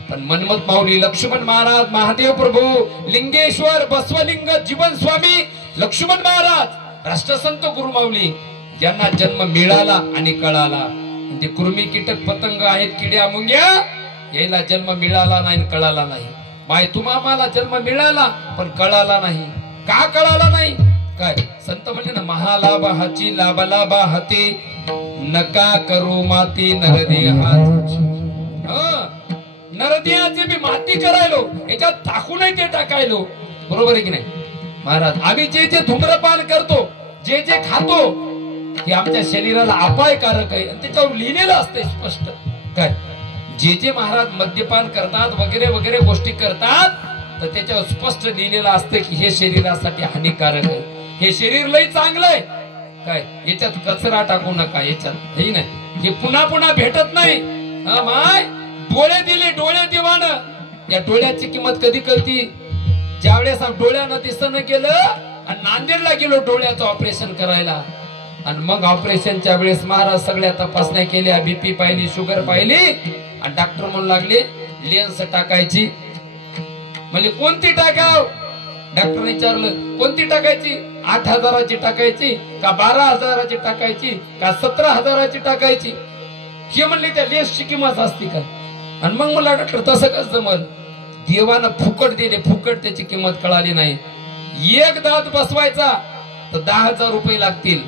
पण मनमत माऊली, लक्ष्मण महाराज, महादेव प्रभू, लिंगेश्वर, बसवलिंग, जीवन स्वामी, लक्ष्मण महाराज, राष्ट्रसंत गुरु माऊली यांना जन्म मिळाला आणि कळाला. म्हणजे कृमी, कीटक, पतंग आहेत, किड्या मुंग्या, यायला जन्म मिळाला नाही, कळाला नाही. माय तुम्हाला जन्म मिळाला पण कळाला नाही. का कळाला नाही? काय संत म्हणले ना, महालाभ हाची लाभ लाभा हाती, नका करू माती नरदी हात. नरदियाचे मी माती करायलो, याच्यात टाकूनही ते टाकायलो. बरोबर आहे की नाही महाराज? आम्ही जे जे धूम्रपान करतो, जे जे खातो, हे आमच्या शरीराला अपायकारक आहे. त्याच्यावर लिहिलेलं असते स्पष्ट. काय जे जे महाराज मद्यपान करतात वगैरे वगैरे गोष्टी करतात, तर त्याच्यावर स्पष्ट लिहिलेलं असतं की हे शरीरासाठी हानिकारक आहे. हे शरीर लय चांगलं आहे. काय याच्यात कचरा टाकू नका, याच्यात हे नाही, हे पुन्हा पुन्हा भेटत नाही. हा माय, डोळे दिले, डोळे दिवाण. या डोळ्याची किंमत कधी कळती? ज्यावेळेस डोळ्यानं दिसणं गेलं आणि नांदेडला गेलो डोळ्याचं ऑपरेशन करायला, आणि मग ऑपरेशनच्या वेळेस महाराज सगळ्या तपासण्या केल्या, बीपी पाहिली, शुगर पाहिली, आणि डॉक्टर म्हणू लागले लेन्स टाकायची. म्हणजे कोणती टाकाव? डॉक्टर विचारलं कोणती टाकायची? 8,000ची टाकायची का 12,000ची टाकायची का 17,000ची टाकायची? हे म्हणले त्या लेन्सची किंमत असते का? आणि मग मला डॉक्टर तसं कसं जमल? देवानं फुकट दिले, फुकट त्याची किंमत कळाली नाही. एक दात बसवायचा तर 10,000 रुपये लागतील.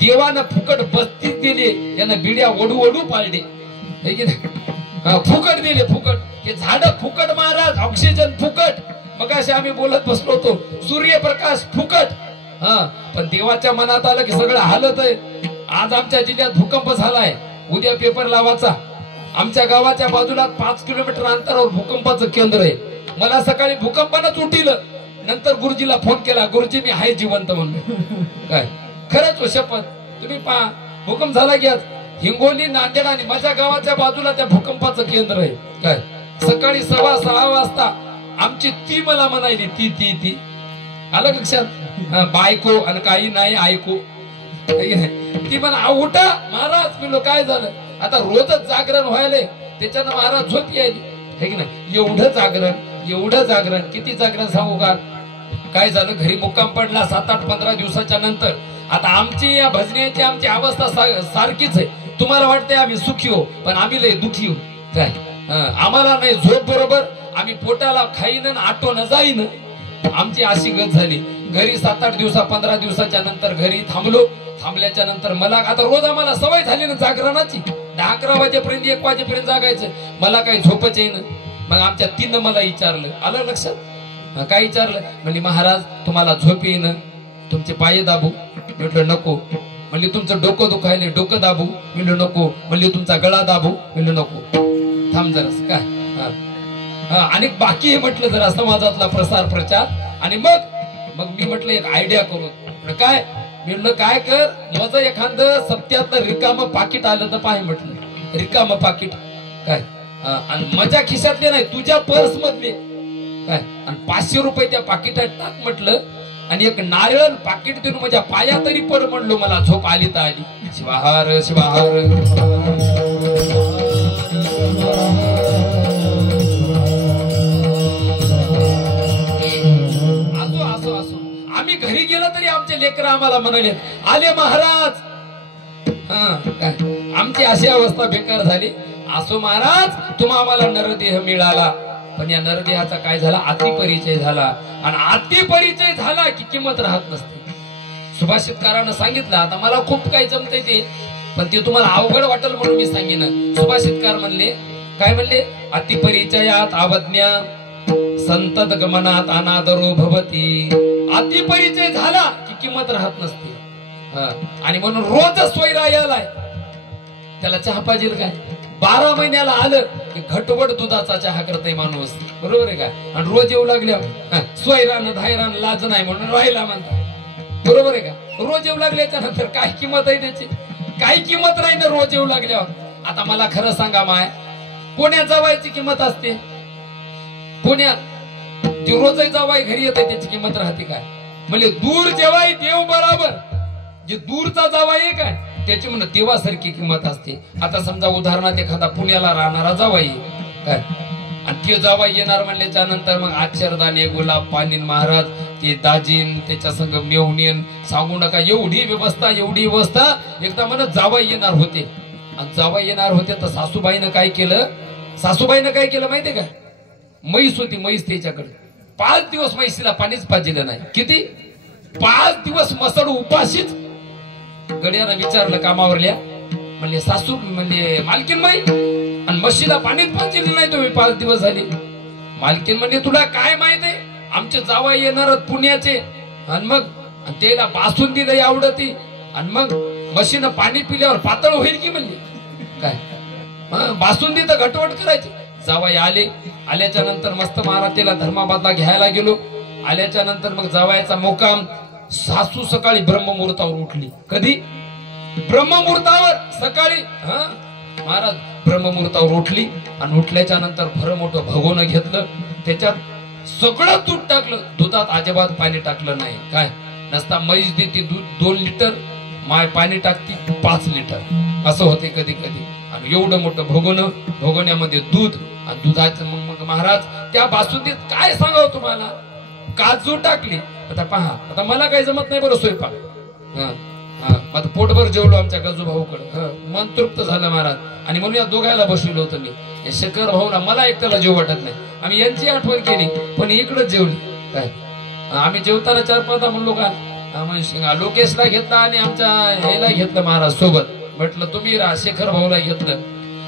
देवानं फुकट 32 दिले, यानं बिड्या ओढू ओढू पाळले. फुकट दिले, फुकट. हे झाड फुकट महाराज, ऑक्सिजन फुकट. मग असे आम्ही बोलत बसलो होतो, सूर्यप्रकाश फुकट. पण देवाच्या मनात आलं की सगळं हालत आहे. आज आमच्या जिल्ह्यात भूकंप झालाय, उद्या पेपर लावायचा. आमच्या गावाच्या बाजूला 5 किलोमीटर अंतरावर भूकंपाचं केंद्र आहे. मला सकाळी भूकंपानंच उठिलं. नंतर गुरुजीला फोन केला, गुरुजी मी आहे जिवंत म्हणून. काय खरंच हो, शपथ. तुम्ही पहा, भूकंप झाला की आज हिंगोली, नांदेड आणि माझ्या गावाच्या बाजूला त्या भूकंपाचं केंद्र आहे. काय सकाळी 6:15 वाजता आमची ती मला म्हणायली, ती आलं लक्षात? बायको आणि काही नाही ऐकू. ती म्हणा उठा महाराज. मी काय झालं? आता रोजच जागरण व्हायले, त्याच्यानं महाराज झोप यायली, हे की नाही? एवढं जागरण किती जागरण सांगू का? काय झालं, घरी मुक्काम पडला 7-8-15 दिवसाच्या नंतर. आता आमची या भजनेची आमची अवस्था सारखीच आहे. तुम्हाला वाटते आम्ही सुखी हो, पण आम्ही लय दुखी हो. काय आम्हाला नाही झोप बरोबर, आम्ही पोटाला खाईन आटो न जाईन. आमची अशी गत झाली. घरी 7-8 दिवसा 15 दिवसाच्या नंतर घरी थांबलो. थांबल्याच्या नंतर मला आता रोज आम्हाला सवय झाली ना जागरणाची. 10-11 वाजेपर्यंत 1 वाजेपर्यंत जागायचं. मला काही झोपच येईन. मग आमच्या 3 मला विचारलं, आलं लक्षात? काय विचारलं? म्हणजे महाराज तुम्हाला झोप येईन, तुमचे पाय दाबू. म्हटलं नको. म्हणजे तुमचं डोकं दुखायले, डोकं दाबू. म्हटलं नको. म्हणजे तुमचा गळा दाबू. म्हटलं नको. थांब जरास. काय आणि बाकी म्हटलं जरा समाजातला प्रसार प्रचार. आणि मग मी म्हटलं एक आयडिया करू. काय म्हटलं काय कर, माझं एखादं सप्त्यातलं रिकामं पाकिट आलं तर पाय. म्हटलं रिकामं पाकिट काय, आणि माझ्या खिशातले नाही, तुझ्या पर्स मधले काय, आणि 500 रुपये त्या पाकिटात टाक म्हटलं. आणि एक नारळ पाकिट देऊन माझ्या पाया तरी पड म्हणलो. मला झोप आली तर आली. शिवाहार शिवाहार. असो आम्ही घरी गेलो तरी आमचे लेकर आम्हाला म्हणाले, आले महाराज. काय आमची अशी अवस्था बेकार झाली. असो महाराज, तुम्हा आम्हाला नरदेह मिळाला, पण या नरदेहाचा काय झाला, अतिपरिचय झाला. आणि अतिपरिचय झाला की किंमत राहत नसते. सुभाषितकारानं सांगितलं. आता मला खूप काही जमतंय ते, पण ते तुम्हाला अवघड वाटेल म्हणून मी सांगेन. सुभाषितकार म्हणले, काय म्हणले? अतिपरिचयात अवज्ञा संतत गमनात अनादरो भवती. अतिपरिचय झाला की किंमत राहत नसते. आणि म्हणून रोजच स्वैरायालाय. त्याला चहा पाहिजे काय? 12 महिन्याला आलं की घटवट दुधाचा चहा करतय माणूस. बरोबर आहे का? आणि रोज येऊ लागल्या स्वैरान धायरान लाज नाही म्हणून राहिला म्हणतात. बरोबर आहे का? रोज येऊ लागल्याच्या नंतर काय किंमत आहे त्याची? काही किंमत नाही ना रोज येऊ लागल्यावर. आता मला खरं सांगा माय, कोण्या जावायची किंमत असते? पुण्यात जे रोजही जावाई घरी येते त्याची किंमत राहते काय? म्हणजे दूर जेवाई देव बराबर. जे दूरचा जावाई आहे काय, त्याची म्हणून देवासारखी किंमत असते. आता समजा उदाहरणार्थ एखादा पुण्याला राहणारा जावाई काय, आणि ते जावा येणार म्हणल्याच्या नंतर मग आचरदाने गुलाब पाणी महाराज ते दाजीन त्याच्या संग मेवणीन सांगू नका एवढी व्यवस्था एकदा म्हणत जावा येणार होते आणि जावा येणार होते तर सासूबाईनं काय केलं माहितीये का म्हैस होती म्हैस त्याच्याकडे 5 दिवस म्हैसीला पाणीच पाजिलं नाही किती 5 दिवस मसड उपाशीच गड्यानं विचारलं कामावरल्या म्हणले सासू म्हणले मालकीन बाई आणि म्हशीला पाणीच पाजिलं नाही तुम्ही 5 दिवस झाले मालकीन म्हणले तुला काय माहित आहे आमचे जावई येणार पुण्याचे आणि मग त्याला बासुंदी लई आवडती आणि मग म्हशीनं पाणी पिल्यावर पातळ होईल की म्हणले काय बासुंदी तर घटवट करायची जावई आल्याच्या नंतर मस्त महाराज धर्माबादला घ्यायला गेलो आल्याच्या नंतर मग जावयाचा मुक्काम सासू सकाळी ब्रह्ममुहूर्तावर उठली कधी ब्रह्ममुहूर्तावर सकाळी महाराज ब्रह्ममुहूर्तावर उठली आणि उठल्याच्या नंतर भरं मोठं भगोनं घेतलं त्याच्यात सगळं दूध टाकलं दुधात अजिबात पाणी टाकलं नाही काय नसता म्हैस देते दूध 2 लिटर माय पाणी टाकते 5 लिटर असं होते कधी कधी आणि एवढं मोठं भगोन्यामध्ये दूध आणि दुधाचं मग महाराज त्या बासुंदीत काय सांगावं तुम्हाला काजू टाकली आता पहा आता मला काही जमत नाही बरं स्वयंपाक आता पोटभर जेवलो आमच्या गजू भाऊकडे मन तृप्त झालं महाराज आणि म्हणून या दोघायला बसविलं होतं मी शेखर भाऊला मला एकट्याला जेव वाटत नाही आम्ही यांची आठवण केली पण इकडे जेवली काय आम्ही जेवताना 4-5 म्हणलो का लोकेशला घेतला आणि आमच्या ह्याला घेतलं महाराज सोबत म्हटलं तुम्ही शेखर भाऊला घेतलं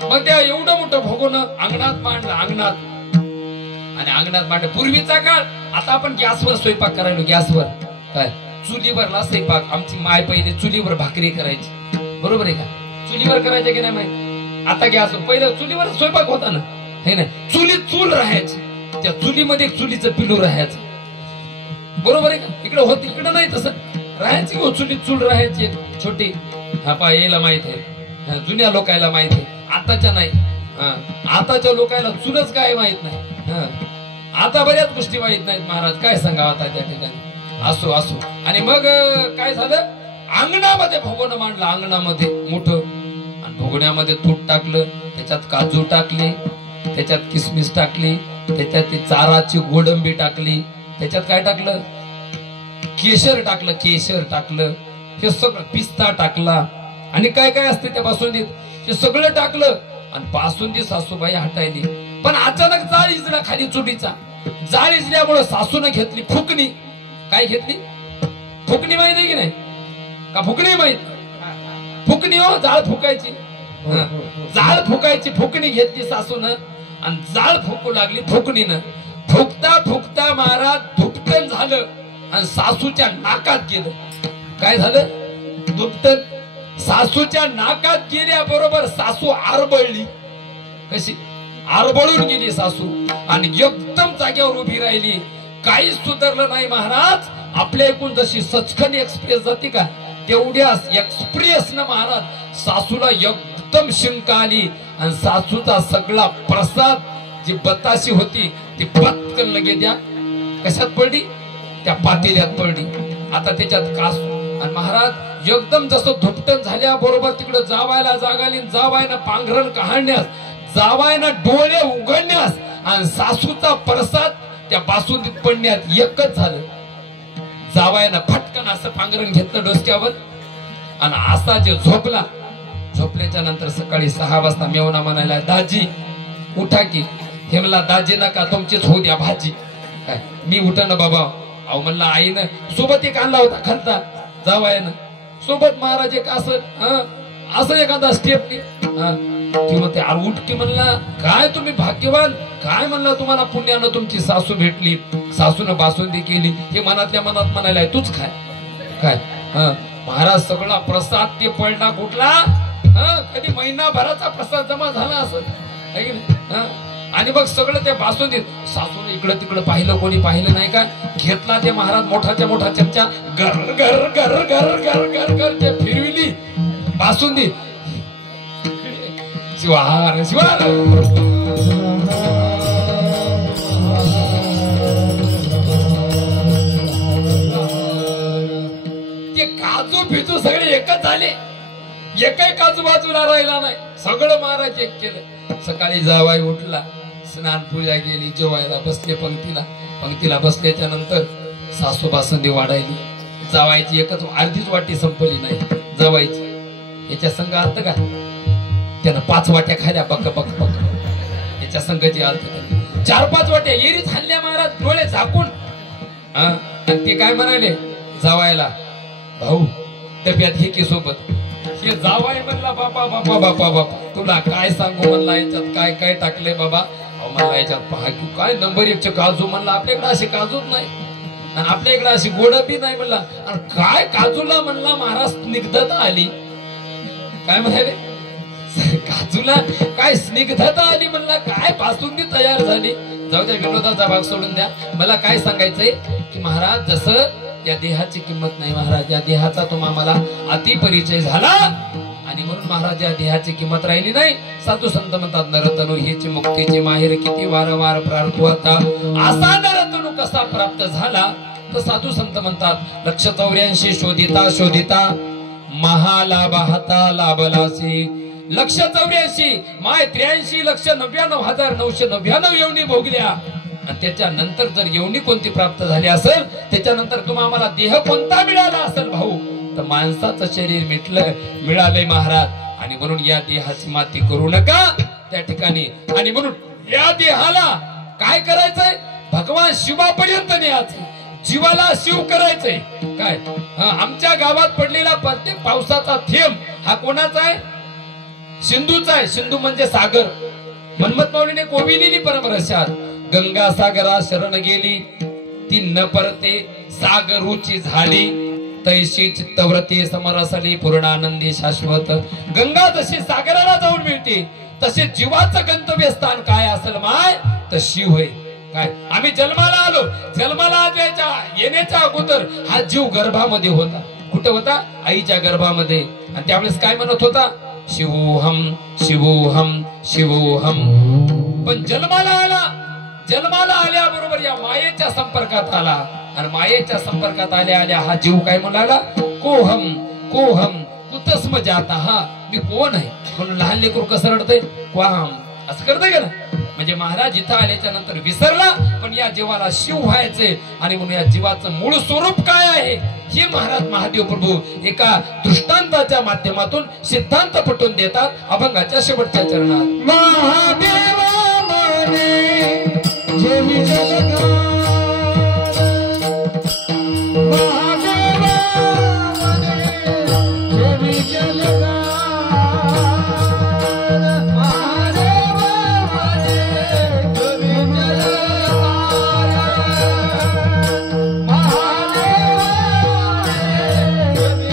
मग त्या एवढं मोठं भोगोनं अंगणात मांडलं आणि अंगणात मांडलं पूर्वीचा काळ आता आपण गॅसवर स्वयंपाक करायलो गॅसवर काय चुलीवरला स्वयंपाक आमची माय पहिले चुलीवर भाकरी करायची बरोबर आहे का चुलीवर करायचे की नाही माहिती आता गॅस पहिलं चुलीवर स्वयंपाक होता ना हे नाही चुलीत चूल राहायची त्या चुलीमध्ये चुलीचं पिलू राहायचं बरोबर आहे का इकडे नाही तसं राहायची चुलीत चूल राहायची छोटी पा यायला माहित आहे जुन्या लोकायला माहित आहे आताच्या नाही आताच्या लोकायला चुलच काय माहित नाही आता बऱ्याच गोष्टी माहित नाहीत महाराज काय सांगावं आता त्या ठिकाणी असो आणि मग काय झालं अंगणामध्ये भोगोनं मांडलं अंगणामध्ये मोठं आणि भोगण्यामध्ये तूप टाकलं त्याच्यात काजू टाकले त्याच्यात किसमिस टाकली त्याच्यात ती चाराची गोडंबी टाकली त्याच्यात काय टाकलं केशर टाकलं हे सगळं पिस्ता टाकला आणि काय काय असते त्या बासुंदीत ते सगळं टाकलं आणि बासुंदी सासूबाई हटायली पण अचानक जाळ इजला खाली चुलीचा जाळ इजल्यामुळे सासून घेतली फुकणी काय घेतली फुकणी माहिती की नाही का फुकणी माहित फुकणी हो जाळ फुकायची फुकणी घेतली सासून आणि जाळ फुकू लागली फुकणीनं फुकता महाराज धुपटन झालं आणि सासूच्या नाकात गेलं काय झालं धुपटन सासूच्या नाकात गेल्याबरोबर सासू आरबळली कशी आरबळून गेली सासू आणि एकदम जागेवर उभी राहिली काहीच सुधारलं नाही महाराज आपल्या एकूण जशी सचखंड एक्सप्रेस जाते का तेवढ्याच एक्सप्रेस न महाराज सासूला एकदम शिंक आली आणि सासूचा सगळा प्रसाद जी बताशी होती ती पटकन लगे द्या कशात पडली त्या पातेल्यात पडली आता त्याच्यात कासू आणि महाराज एकदम जसं धुपटन झाल्याबरोबर तिकडे जावायला जागाली जावायनं पांघरण काढण्यास जावायनं डोळे उघडण्यास आणि सासूचा प्रसाद त्या बासुंदीत पडण्यात एकच झालं जावायनं फटकन असं पांघरण घेतलं डोसक्यावर आणि असा जे झोपल्याच्या नंतर सकाळी 6 वाजता मेवना म्हणायला दाजी उठा की हे मला दाजी नका तुमचीच होऊ द्या भाजी काय मी उठा ना बाबा अहो म्हणला आईनं सोबत एक आणला होता खंता जावायनं सोबत महाराज एक असं एखादा स्टेप ते उठकी म्हणला काय तुम्ही भाग्यवान काय म्हणला तुम्हाला पुण्यानं तुमची सासू भेटली सासून बासुंदी केली हे मनातल्या मनात म्हणायला तूच काय महाराज सगळा प्रसाद ते पडला कुठला कधी महिनाभराचा प्रसाद जमा झाला असं आणि मग सगळं त्या बासुंदीत सासून इकडं तिकडं पाहिलं कोणी पाहिलं नाही का घेतला ते महाराज मोठाच्या मोठा चमचा गर गर गर गर गर गर गर ते फिरविली बासुंदी शिवार शिवार ते काजू फिजू सगळे एकच झाले एकही काजू बाजूला राहिला नाही सगळं महाराज एक केलं सकाळी जावाई उठला स्नान पूजा गेली, जेवायला बसले पंक्तीला बसल्याच्या नंतर सासू बासुंदी वाढायली. जावायची एकच अर्धीच वाटी संपली नाही. जावायची याच्या संघ आलत का? त्यानं 5 वाट्या खाल्या. बक बक बक याच्या संघाची आलत. 4-5 वाट्या एरीच खाल्ल्या महाराज, डोळे झाकून. आणि ते काय म्हणाले जावायला, भाऊ डब्यात हे की सोबत. हे जावाय म्हणला, बापा बापा बापा बापा तुला काय सांगू म्हणला, याच्यात काय काय टाकले बाबा. म्हणला याच्यात पहा की काय नंबर 1चे काजू. म्हणला आपल्याकडे असे काजूच नाही आणि आपल्या इकडे अशी गोड बी नाही. म्हणला आणि काय काजूला म्हणला महाराज स्निग्धता आली. काय म्हणाले काजूला काय स्निग्धता आली. म्हणला काय बासुंदी तयार झाली. जाऊ द्या, विनोदाचा भाग सोडून द्या. मला काय सांगायचंय की महाराज जसं या देहाची किंमत नाही महाराज, या देहाचा तुम्हाला अति परिचय झाला आणि म्हणून महाराज या देहाची किंमत राहिली नाही. साधू संत म्हणतात नरतनु हीची मुक्तीची माहेर किती वारंवार प्रार्थू आता, असा नरतनु कसा प्राप्त झाला. तर साधू संत म्हणतात 184 शोधिता शोधिता महालाभ हाता लाभलासी. 184 माय 83,99,999 येवणी भोगल्या. आणि त्याच्यानंतर जर येवणी कोणती प्राप्त झाली असेल, त्याच्यानंतर तुम्हाला देह कोणता मिळाला असेल भाऊ, तर माणसाचं शरीर मिळालंय महाराज. आणि म्हणून या देहाची माती करू नका त्या ठिकाणी. आणि म्हणून या देहाला काय करायचंय, भगवान शिवापर्यंत न्यायचंय, जीवाला शिव करायचंय. काय आमच्या गावात पडलेला प्रत्येक पावसाचा थेंब हा कोणाचा आहे? सिंधूचा आहे. सिंधू म्हणजे सागर. मनमत माऊलीने कोविलेली परमरसात, गंगा सागरा शरण गेली ती न परते, सागरूची झाली तैशी चित्तव्रती समरसली पूर्णानंदी शाश्वत. गंगा जशी सागराला जाऊन मिळते तसे जीवाचं गंतव्य स्थान काय असेल माय, तर शिव होय. काय आम्ही जन्माला आलो, जन्माला येण्याच्या अगोदर हा जीव गर्भामध्ये होता. कुठं होता? आईच्या गर्भामध्ये. आणि त्यावेळेस काय म्हणत होता? शिवोहम शिवोहम शिवोहम. पण जन्माला आल्याबरोबर या मायेच्या संपर्कात आला. आणि मायेच्या संपर्कात आल्या हा जीव काय म्हणाला? कोहम कोहम कुतस्म जाता. हा मी कोण आहे म्हणून लहान लेकरू कसं रडतंय? क्वाहम असं करतंय का ना. म्हणजे महाराज इथं आल्याच्या नंतर विसरला, पण या जीवाला शिव व्हायचे. आणि म्हणून या जीवाचं मूळ स्वरूप काय आहे हे महाराज महादेव प्रभू एका दृष्टांताच्या माध्यमातून सिद्धांत पटवून देतात. अभंगाच्या शेवटच्या चरणात महादेव मने जेवी जगत, महादेव मने जेवी जगत, महादेव मने जेवी जगत, महादेव मने जेवी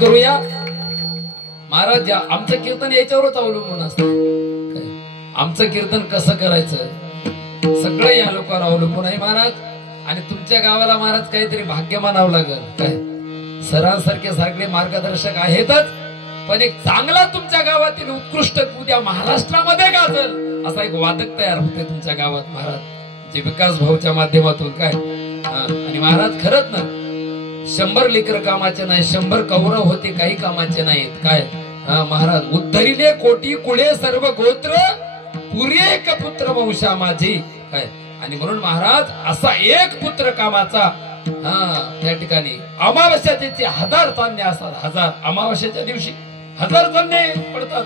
करूया महाराज. आमचं कीर्तन याच्यावरच अवलंबून असतं. आमचं कीर्तन कसं करायचं सगळं या लोकांवर अवलंबून आहे महाराज. आणि तुमच्या गावाला महाराज काहीतरी भाग्य मानावं लागेल. काय सरांसारखे सगळे मार्गदर्शक आहेतच, पण एक चांगला तुमच्या गावातील उत्कृष्ट उद्या महाराष्ट्रामध्ये गाजल असा एक वादक तयार होते तुमच्या गावात महाराज, जे विकास भाऊच्या माध्यमातून. काय आणि महाराज खरंच ना 100 लेकर कामाचे नाही, 100 कौरव होते काही कामाचे नाहीत. काय महाराज उद्धरिले कोटी कुळे सर्व गोत्र पुरी एक पुत्र वंशा माझी. काय आणि म्हणून महाराज असा एक पुत्र कामाचा. त्या ठिकाणी अमावस्याचे 1000 चांदणे असतात. 1000 अमावस्याच्या दिवशी 1000 चांदणे पडतात,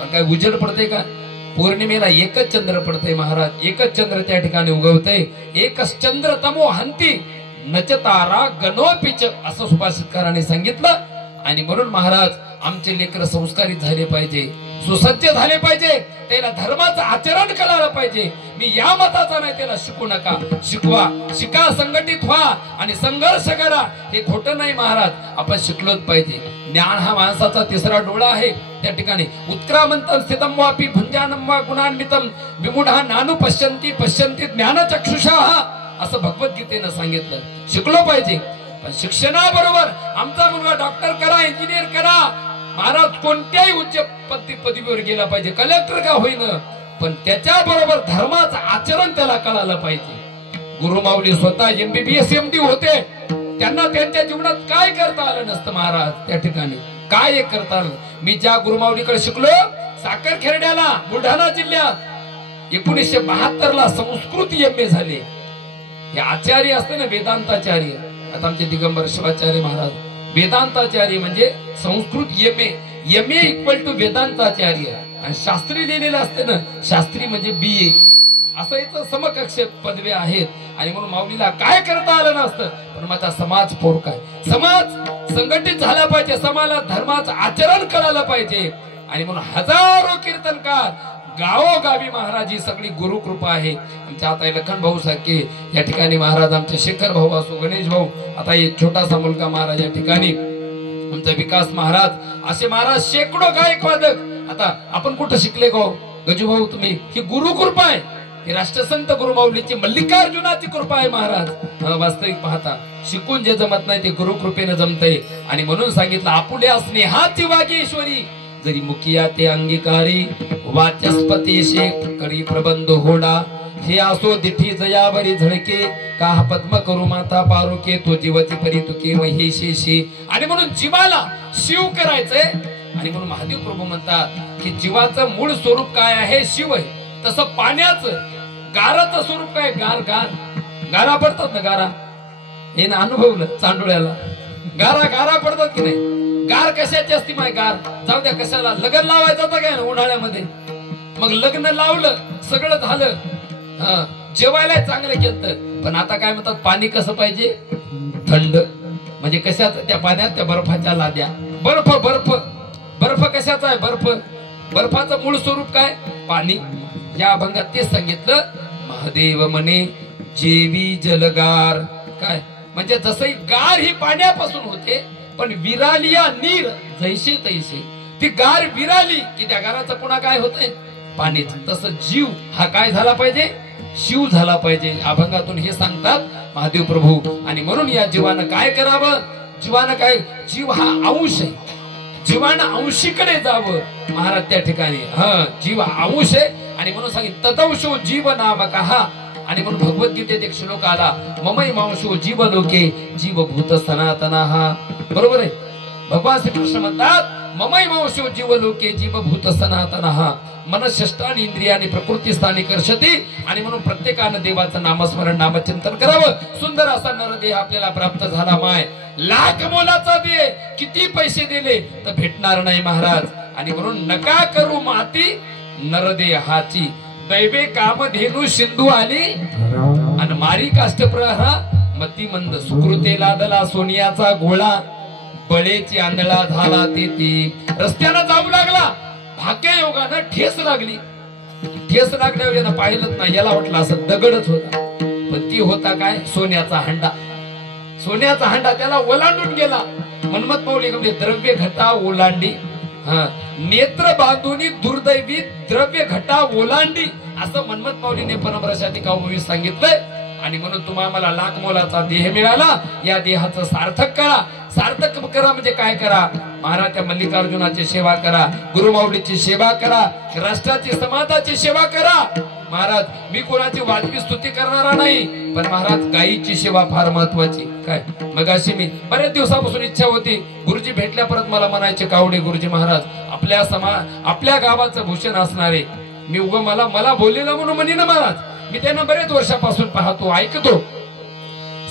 पण काय उजेड पडते का? पौर्णिमेला एकच चंद्र पडते महाराज, एकच चंद्र त्या ठिकाणी उगवते. एकच चंद्र तमो हंती नचतारा गणोपिच असं सुभाषितकारांनी सांगितलं. आणि म्हणून महाराज आमचे लेकर संस्कारित झाले पाहिजे, सुसज्ज झाले पाहिजे, त्याला धर्माचं आचरण करायला पाहिजे. मी या मताचा नाही, त्याला शिकू नका, शिकवा, शिका, संघटित व्हा आणि संघर्ष करा. हे खोटं नाही महाराज, आपण शिकलोच पाहिजे. ज्ञान हा माणसाचा तिसरा डोळा आहे. त्या ठिकाणी उत्क्रामंतम स्थितम वापी भुंजानम वा गुणान्वितम विमुढा नानु पश्यंती पश्यंती ज्ञानचक्षुषा असं भगवद्गीतेनं सांगितलं. शिकलो पाहिजे, पण शिक्षणाबरोबर आमचा मुलगा डॉक्टर करा, इंजिनियर करा महाराज, कोणत्याही उच्च पदवीवर गेला पाहिजे, कलेक्टर का होईना, पण त्याच्याबरोबर धर्माचं आचरण त्याला कळालं पाहिजे. गुरुमाऊली स्वतः MBBS MD होते, त्यांना त्यांच्या जीवनात काय करता आलं नसतं महाराज. त्या ठिकाणी काय एक करता आलं. मी ज्या गुरुमाऊलीकडे शिकलो साखरखेर्ड्याला बुलढाणा जिल्ह्यात 1972ला संस्कृत MA झाले. हे आचार्य असते ना वेदांताचार्य, आता आमचे दिगंबर शिवाचार्य महाराज वेदांताचार्य म्हणजे संस्कृत MA = वेदांताचार्य. आणि शास्त्री लिहिलेलं असते ना, शास्त्री म्हणजे BA असं याचं समकक्ष पदवी आहेत. आणि म्हणून माऊलीला काय करता आलं नसतं, पण माझा समाज पोरका आहे, समाज संघटित झाला पाहिजे, समाजाला धर्माचं आचरण करायला पाहिजे. आणि म्हणून हजारो कीर्तनकार गावोगावी महाराज ही सगळी गुरुकृपा आहे. आमच्या आता लखन भाऊ सारखे या ठिकाणी महाराज, आमचे शेखर भाऊ असो, गणेश भाऊ, आता एक छोटासा मुलगा महाराज या ठिकाणी, आमचा विकास महाराज, असे महाराज शेकडो गायक वादक. आता आपण कुठं शिकले गाव गजू भाऊ तुम्ही? ही गुरुकृपा आहे, ही राष्ट्रसंत गुरुमाऊलीची मल्लिकार्जुनाची कृपा आहे महाराज. वास्तविक पाहता शिकून जे जमत नाही ते गुरुकृपेने जमतंय. आणि म्हणून सांगितलं आपुल्या स्नेहाची वागेश्वरी जरी मुखिया ते अंगीकारी वाचस्पती शेख करी प्रबंध होडा. हे असो दिठी जयावरी झळके का पद्म करू माता पारुके तो जीवाची परी तुके हे शेशी. आणि म्हणून जीवाला शिव करायचंय. आणि म्हणून महादेव प्रभू म्हणतात की जीवाचं मूळ स्वरूप काय आहे? शिव आहे. तसं पाण्याचं गाराचं स्वरूप काय? गार गार गारा पडतात ना, गारा हे ना अनुभवलं चांडोळ्याला, गारा गारा पडतात की नाही? गार कशाची असती माय गार जाऊ द्या कशाला लग्न लावायचं होतं काय उन्हाळ्यामध्ये मग लग्न लावलं सगळं झालं जेवायला चांगलं केलं पण आता काय म्हणतात पाणी कसं पाहिजे थंड म्हणजे कशाच त्या पाण्यात त्या बर्फाच्या लाद्या बर्फ बर्फ बर्फ कशाचा आहे बर्फ बर्फाचं मूळ स्वरूप काय पाणी या अभंगात ते सांगितलं महादेव म्हणे जेवी जलगार काय म्हणजे जसं गार ही पाण्यापासून होते पण विराली या नीर जैसे तैसे ती गार विराली की त्या गाराचं पुन्हा काय होतंय पाणीच तसं जीव हा काय झाला पाहिजे शिव झाला पाहिजे अभंगातून हे सांगतात महादेव प्रभू आणि म्हणून या जीवानं काय करावं जीवानं काय जीव हा अंश आहे जीवानं अंशीकडे जावं महाराज त्या ठिकाणी जीव हा अंश आहे आणि म्हणून सांगितलं तदंशो जीव नामकः आणि म्हणून भगवद्गीतेत एक श्लोक आला ममई मांशो जीव लोके जीव भूत सनातनः बरोबर आहे भगवान श्रीकृष्ण म्हणतात ममई मांशो जीव लोके जीव भूत सनातनः मनःष्टानी इंद्रियाने प्रकृती स्थानी कर्षती आणि म्हणून प्रत्येकानं देवाचं नामस्मरण नामचिंतन करावं सुंदर असा नरदेह आपल्याला प्राप्त झाला माय लाख मोलाचा दे किती पैसे दिले तर भेटणार नाही महाराज आणि म्हणून नका करू माती नरदेहाची दैवे कामधेनु सिंधू आली आणि मारी काष्टप्रहरा मती मंद सुकृते लादला सोनियाचा गोळा बळेची आंधळा झाला ते रस्त्यानं जाऊ लागला भाग्य योगानं ठेस लागली ठेस लागल्यावर यानं पाहिलंच नाही याला वाटलं असं दगडच होता पण ती होता काय सोन्याचा हंडा सोन्याचा हंडा त्याला ओलांडून गेला मनमत माऊली म्हणजे द्रव्य घटा ओलांडी नेत्र बांधून दुर्दैवी द्रव्य घटा ओलांडी असं मनमत माऊलीने परमरसाती काव्यात सांगितलंय आणि म्हणून तुम्हाला मला लाख मोलाचा देह मिळाला या देहाचं सार्थक करा सार्थक करा म्हणजे काय करा महाराज त्या मल्लिकार्जुनाची सेवा करा गुरुमाऊलीची सेवा करा राष्ट्राची समाजाची सेवा करा महाराज मी कोणाची वाजवी स्तुती करणारा नाही पण महाराज गायीची सेवा फार महत्वाची काय मग अशी मी बरेच दिवसापासून इच्छा होती गुरुजी भेटल्या परत मला म्हणायचे कावडे गुरुजी महाराज आपल्या गावाचं भूषण असणारे मी मला बोललेलं म्हणून म्हणे ना महाराज मी त्यांना बरेच वर्षापासून पाहतो ऐकतो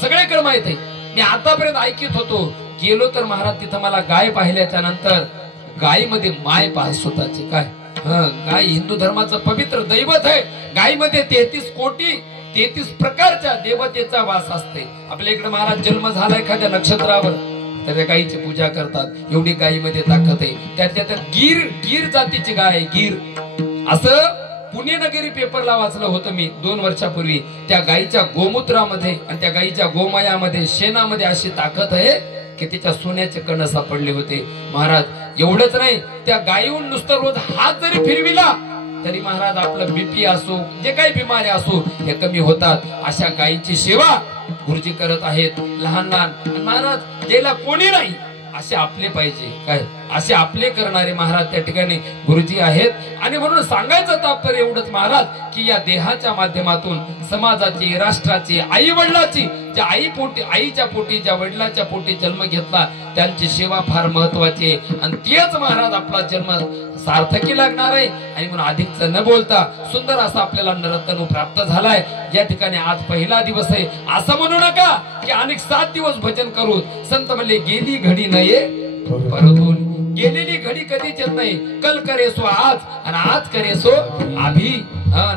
सगळीकडे माहित आहे मी आतापर्यंत ऐकत होतो गेलो तर महाराज तिथं मला गाय पाहिल्याच्या नंतर गायीमध्ये माय पाह स्वतःची काय गाय हिंदू धर्माचं पवित्र दैवत आहे गायीमध्ये 33 प्रकारच्या देवतेचा वास असते आपल्या इकडे महाराज जन्म झाला एखाद्या नक्षत्रावर तर त्या गायीची पूजा करतात एवढी गायीमध्ये ताकद आहे त्यात गीर जातीची गाय आहे गीर असं पुणे नगरी पेपरला वाचलं होतं मी 2 वर्षापूर्वी त्या गायीच्या गोमूत्रामध्ये आणि त्या गायीच्या गोमयामध्ये शेणामध्ये अशी ताकद आहे की तिच्या सोन्याचे कण सापडले होते महाराज एवढंच नाही त्या गायीहून नुसतं रोज हात जरी फिरविला तरी महाराज आपलं बीपी असो जे काही बिमारी असो हे कमी होतात अशा गायीची सेवा गुरुजी करत आहेत लहान लहान महाराज ज्याला कोणी नाही असे आपले पाहिजे काय असे आपले करणारे महाराज त्या ठिकाणी गुरुजी आहेत आणि म्हणून सांगायचं तात्पर्य एवढंच महाराज की या देहाच्या माध्यमातून समाजाची राष्ट्राची आई वडिलाची ज्या आईच्या पोटी ज्या वडिलाच्या पोटी जन्म घेतला त्यांची सेवा फार महत्वाची आहे आणि तेच महाराज आपला जन्म सार्थकी लागणार आहे आणि म्हणून अधिकच न बोलता सुंदर असा आपल्याला नरतनु प्राप्त झालाय या ठिकाणी आज पहिला दिवस आहे असं म्हणू नका की अनेक 7 दिवस भजन करू संत म्हणले गेली घडी नये परतून गेलेली घडी कधीच येत नाही कल करेसो आज आणि आज करेसो आभी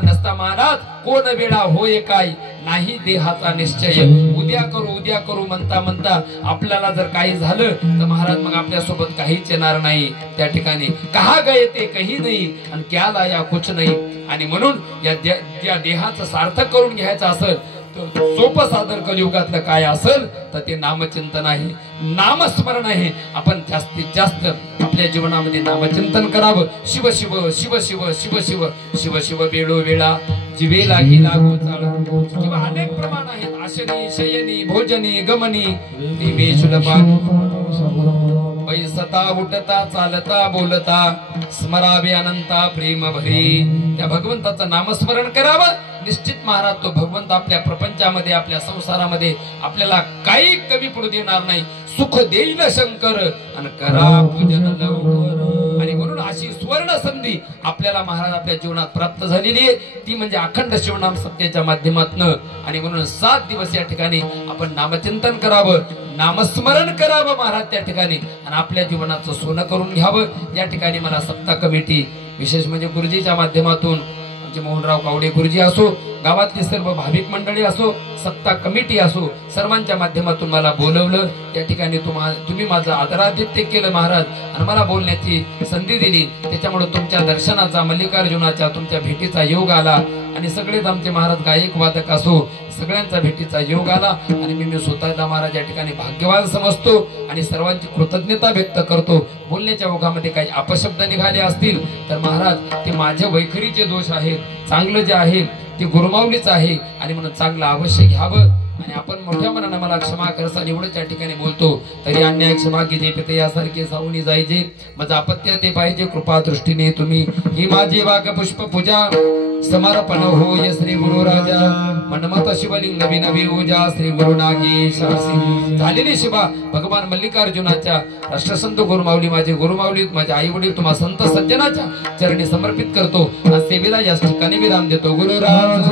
नसता महाराज कोण वेळा होय काय नाही देहाचा निश्चय उद्या करू म्हणता म्हणता आपल्याला जर काही झालं तर महाराज मग आपल्या सोबत काहीच येणार नाही त्या ठिकाणी कहा गए ते काही नाही आणि क्या लाया कुछ नाही आणि म्हणून या देहाचं सार्थक करून घ्यायचं असेल सोपं साधन कलियुगातलं काय असेल तर ते नामचिंतन आहे नामस्मरण आहे आपण जास्तीत जास्त आपल्या जीवनामध्ये नामचिंतन करावं शिव शिव शिव शिव शिव शिव शिव शिव वेळो वेळा जीवे लागी लागो चालू किंवा अनेक प्रमाण आहेत आशनी शयनी भोजनी गमनी पैसता उठता चालता बोलता स्मरावे अनंता प्रेम भरी त्या भगवंताचं नामस्मरण करावं निश्चित महाराज तो भगवंत आपल्या प्रपंचामध्ये आपल्या संसारामध्ये आपल्याला काही कमी पडू देणार नाही सुख देईल शंकर आणि करा पूजन लवकर आणि म्हणून अशी सुवर्ण संधी आपल्याला महाराज आपल्या जीवनात प्राप्त झालेली आहे ती म्हणजे अखंड शिवनाम सत्तेच्या माध्यमातून आणि म्हणून 7 दिवस या ठिकाणी आपण नामचिंतन करावं नामस्मरण करावं महाराज त्या ठिकाणी आणि आपल्या जीवनाचं सोनं करून घ्यावं। या ठिकाणी मला सप्ता कमिटी विशेष म्हणजे गुरुजीच्या माध्यमातून आमचे मोहनराव कावडे गुरुजी असो, गावातली सर्व भाविक मंडळी असो, सप्ता कमिटी असो, सर्वांच्या माध्यमातून मला बोलवलं। या ठिकाणी तुम्ही माझं आदरातिथ्य केलं महाराज आणि मला बोलण्याची संधी दिली। त्याच्यामुळे तुमच्या दर्शनाचा, मल्लिकार्जुनाच्या तुमच्या भेटीचा योग आला आणि सगळेच आमचे महाराज गायक वादक असो, सगळ्यांचा भेटीचा योग आला आणि मी स्वतःला महाराज या ठिकाणी भाग्यवान समजतो आणि सर्वांची कृतज्ञता व्यक्त करतो। बोलण्याच्या ओघामध्ये काही अपशब्द निघाले असतील तर महाराज ते माझ्या वैखरीचे दोष आहेत, चांगलं जे आहे ते गुरुमाऊलीच आहे आणि म्हणून चांगलं अवश्य घ्यावं आणि आपण मोठ्या मनानं मला क्षमा करसाल एवढंच या ठिकाणी बोलतो। तरी अन्याय क्षमा कीजे पिते यासारखे सावनी जायचे, माझं अपत्य ते पाहिजे कृपा दृष्टीने तुम्ही। ही माझी वाग पुष्प पूजा समर्पण होय श्री गुरु राजा, मनमत शिवलिंग नवी ऊजा श्री गुरु नागेशासी। झालेली शिवा भगवान मल्लिकार्जुनाच्या राष्ट्रसंत गुरुमाऊली माझे गुरुमाऊली माझे आई वडील तुम्हा संत सज्जनाच्या चरणी समर्पित करतो। सेवेला या ठिकाणी विराम देतो। गुरुराज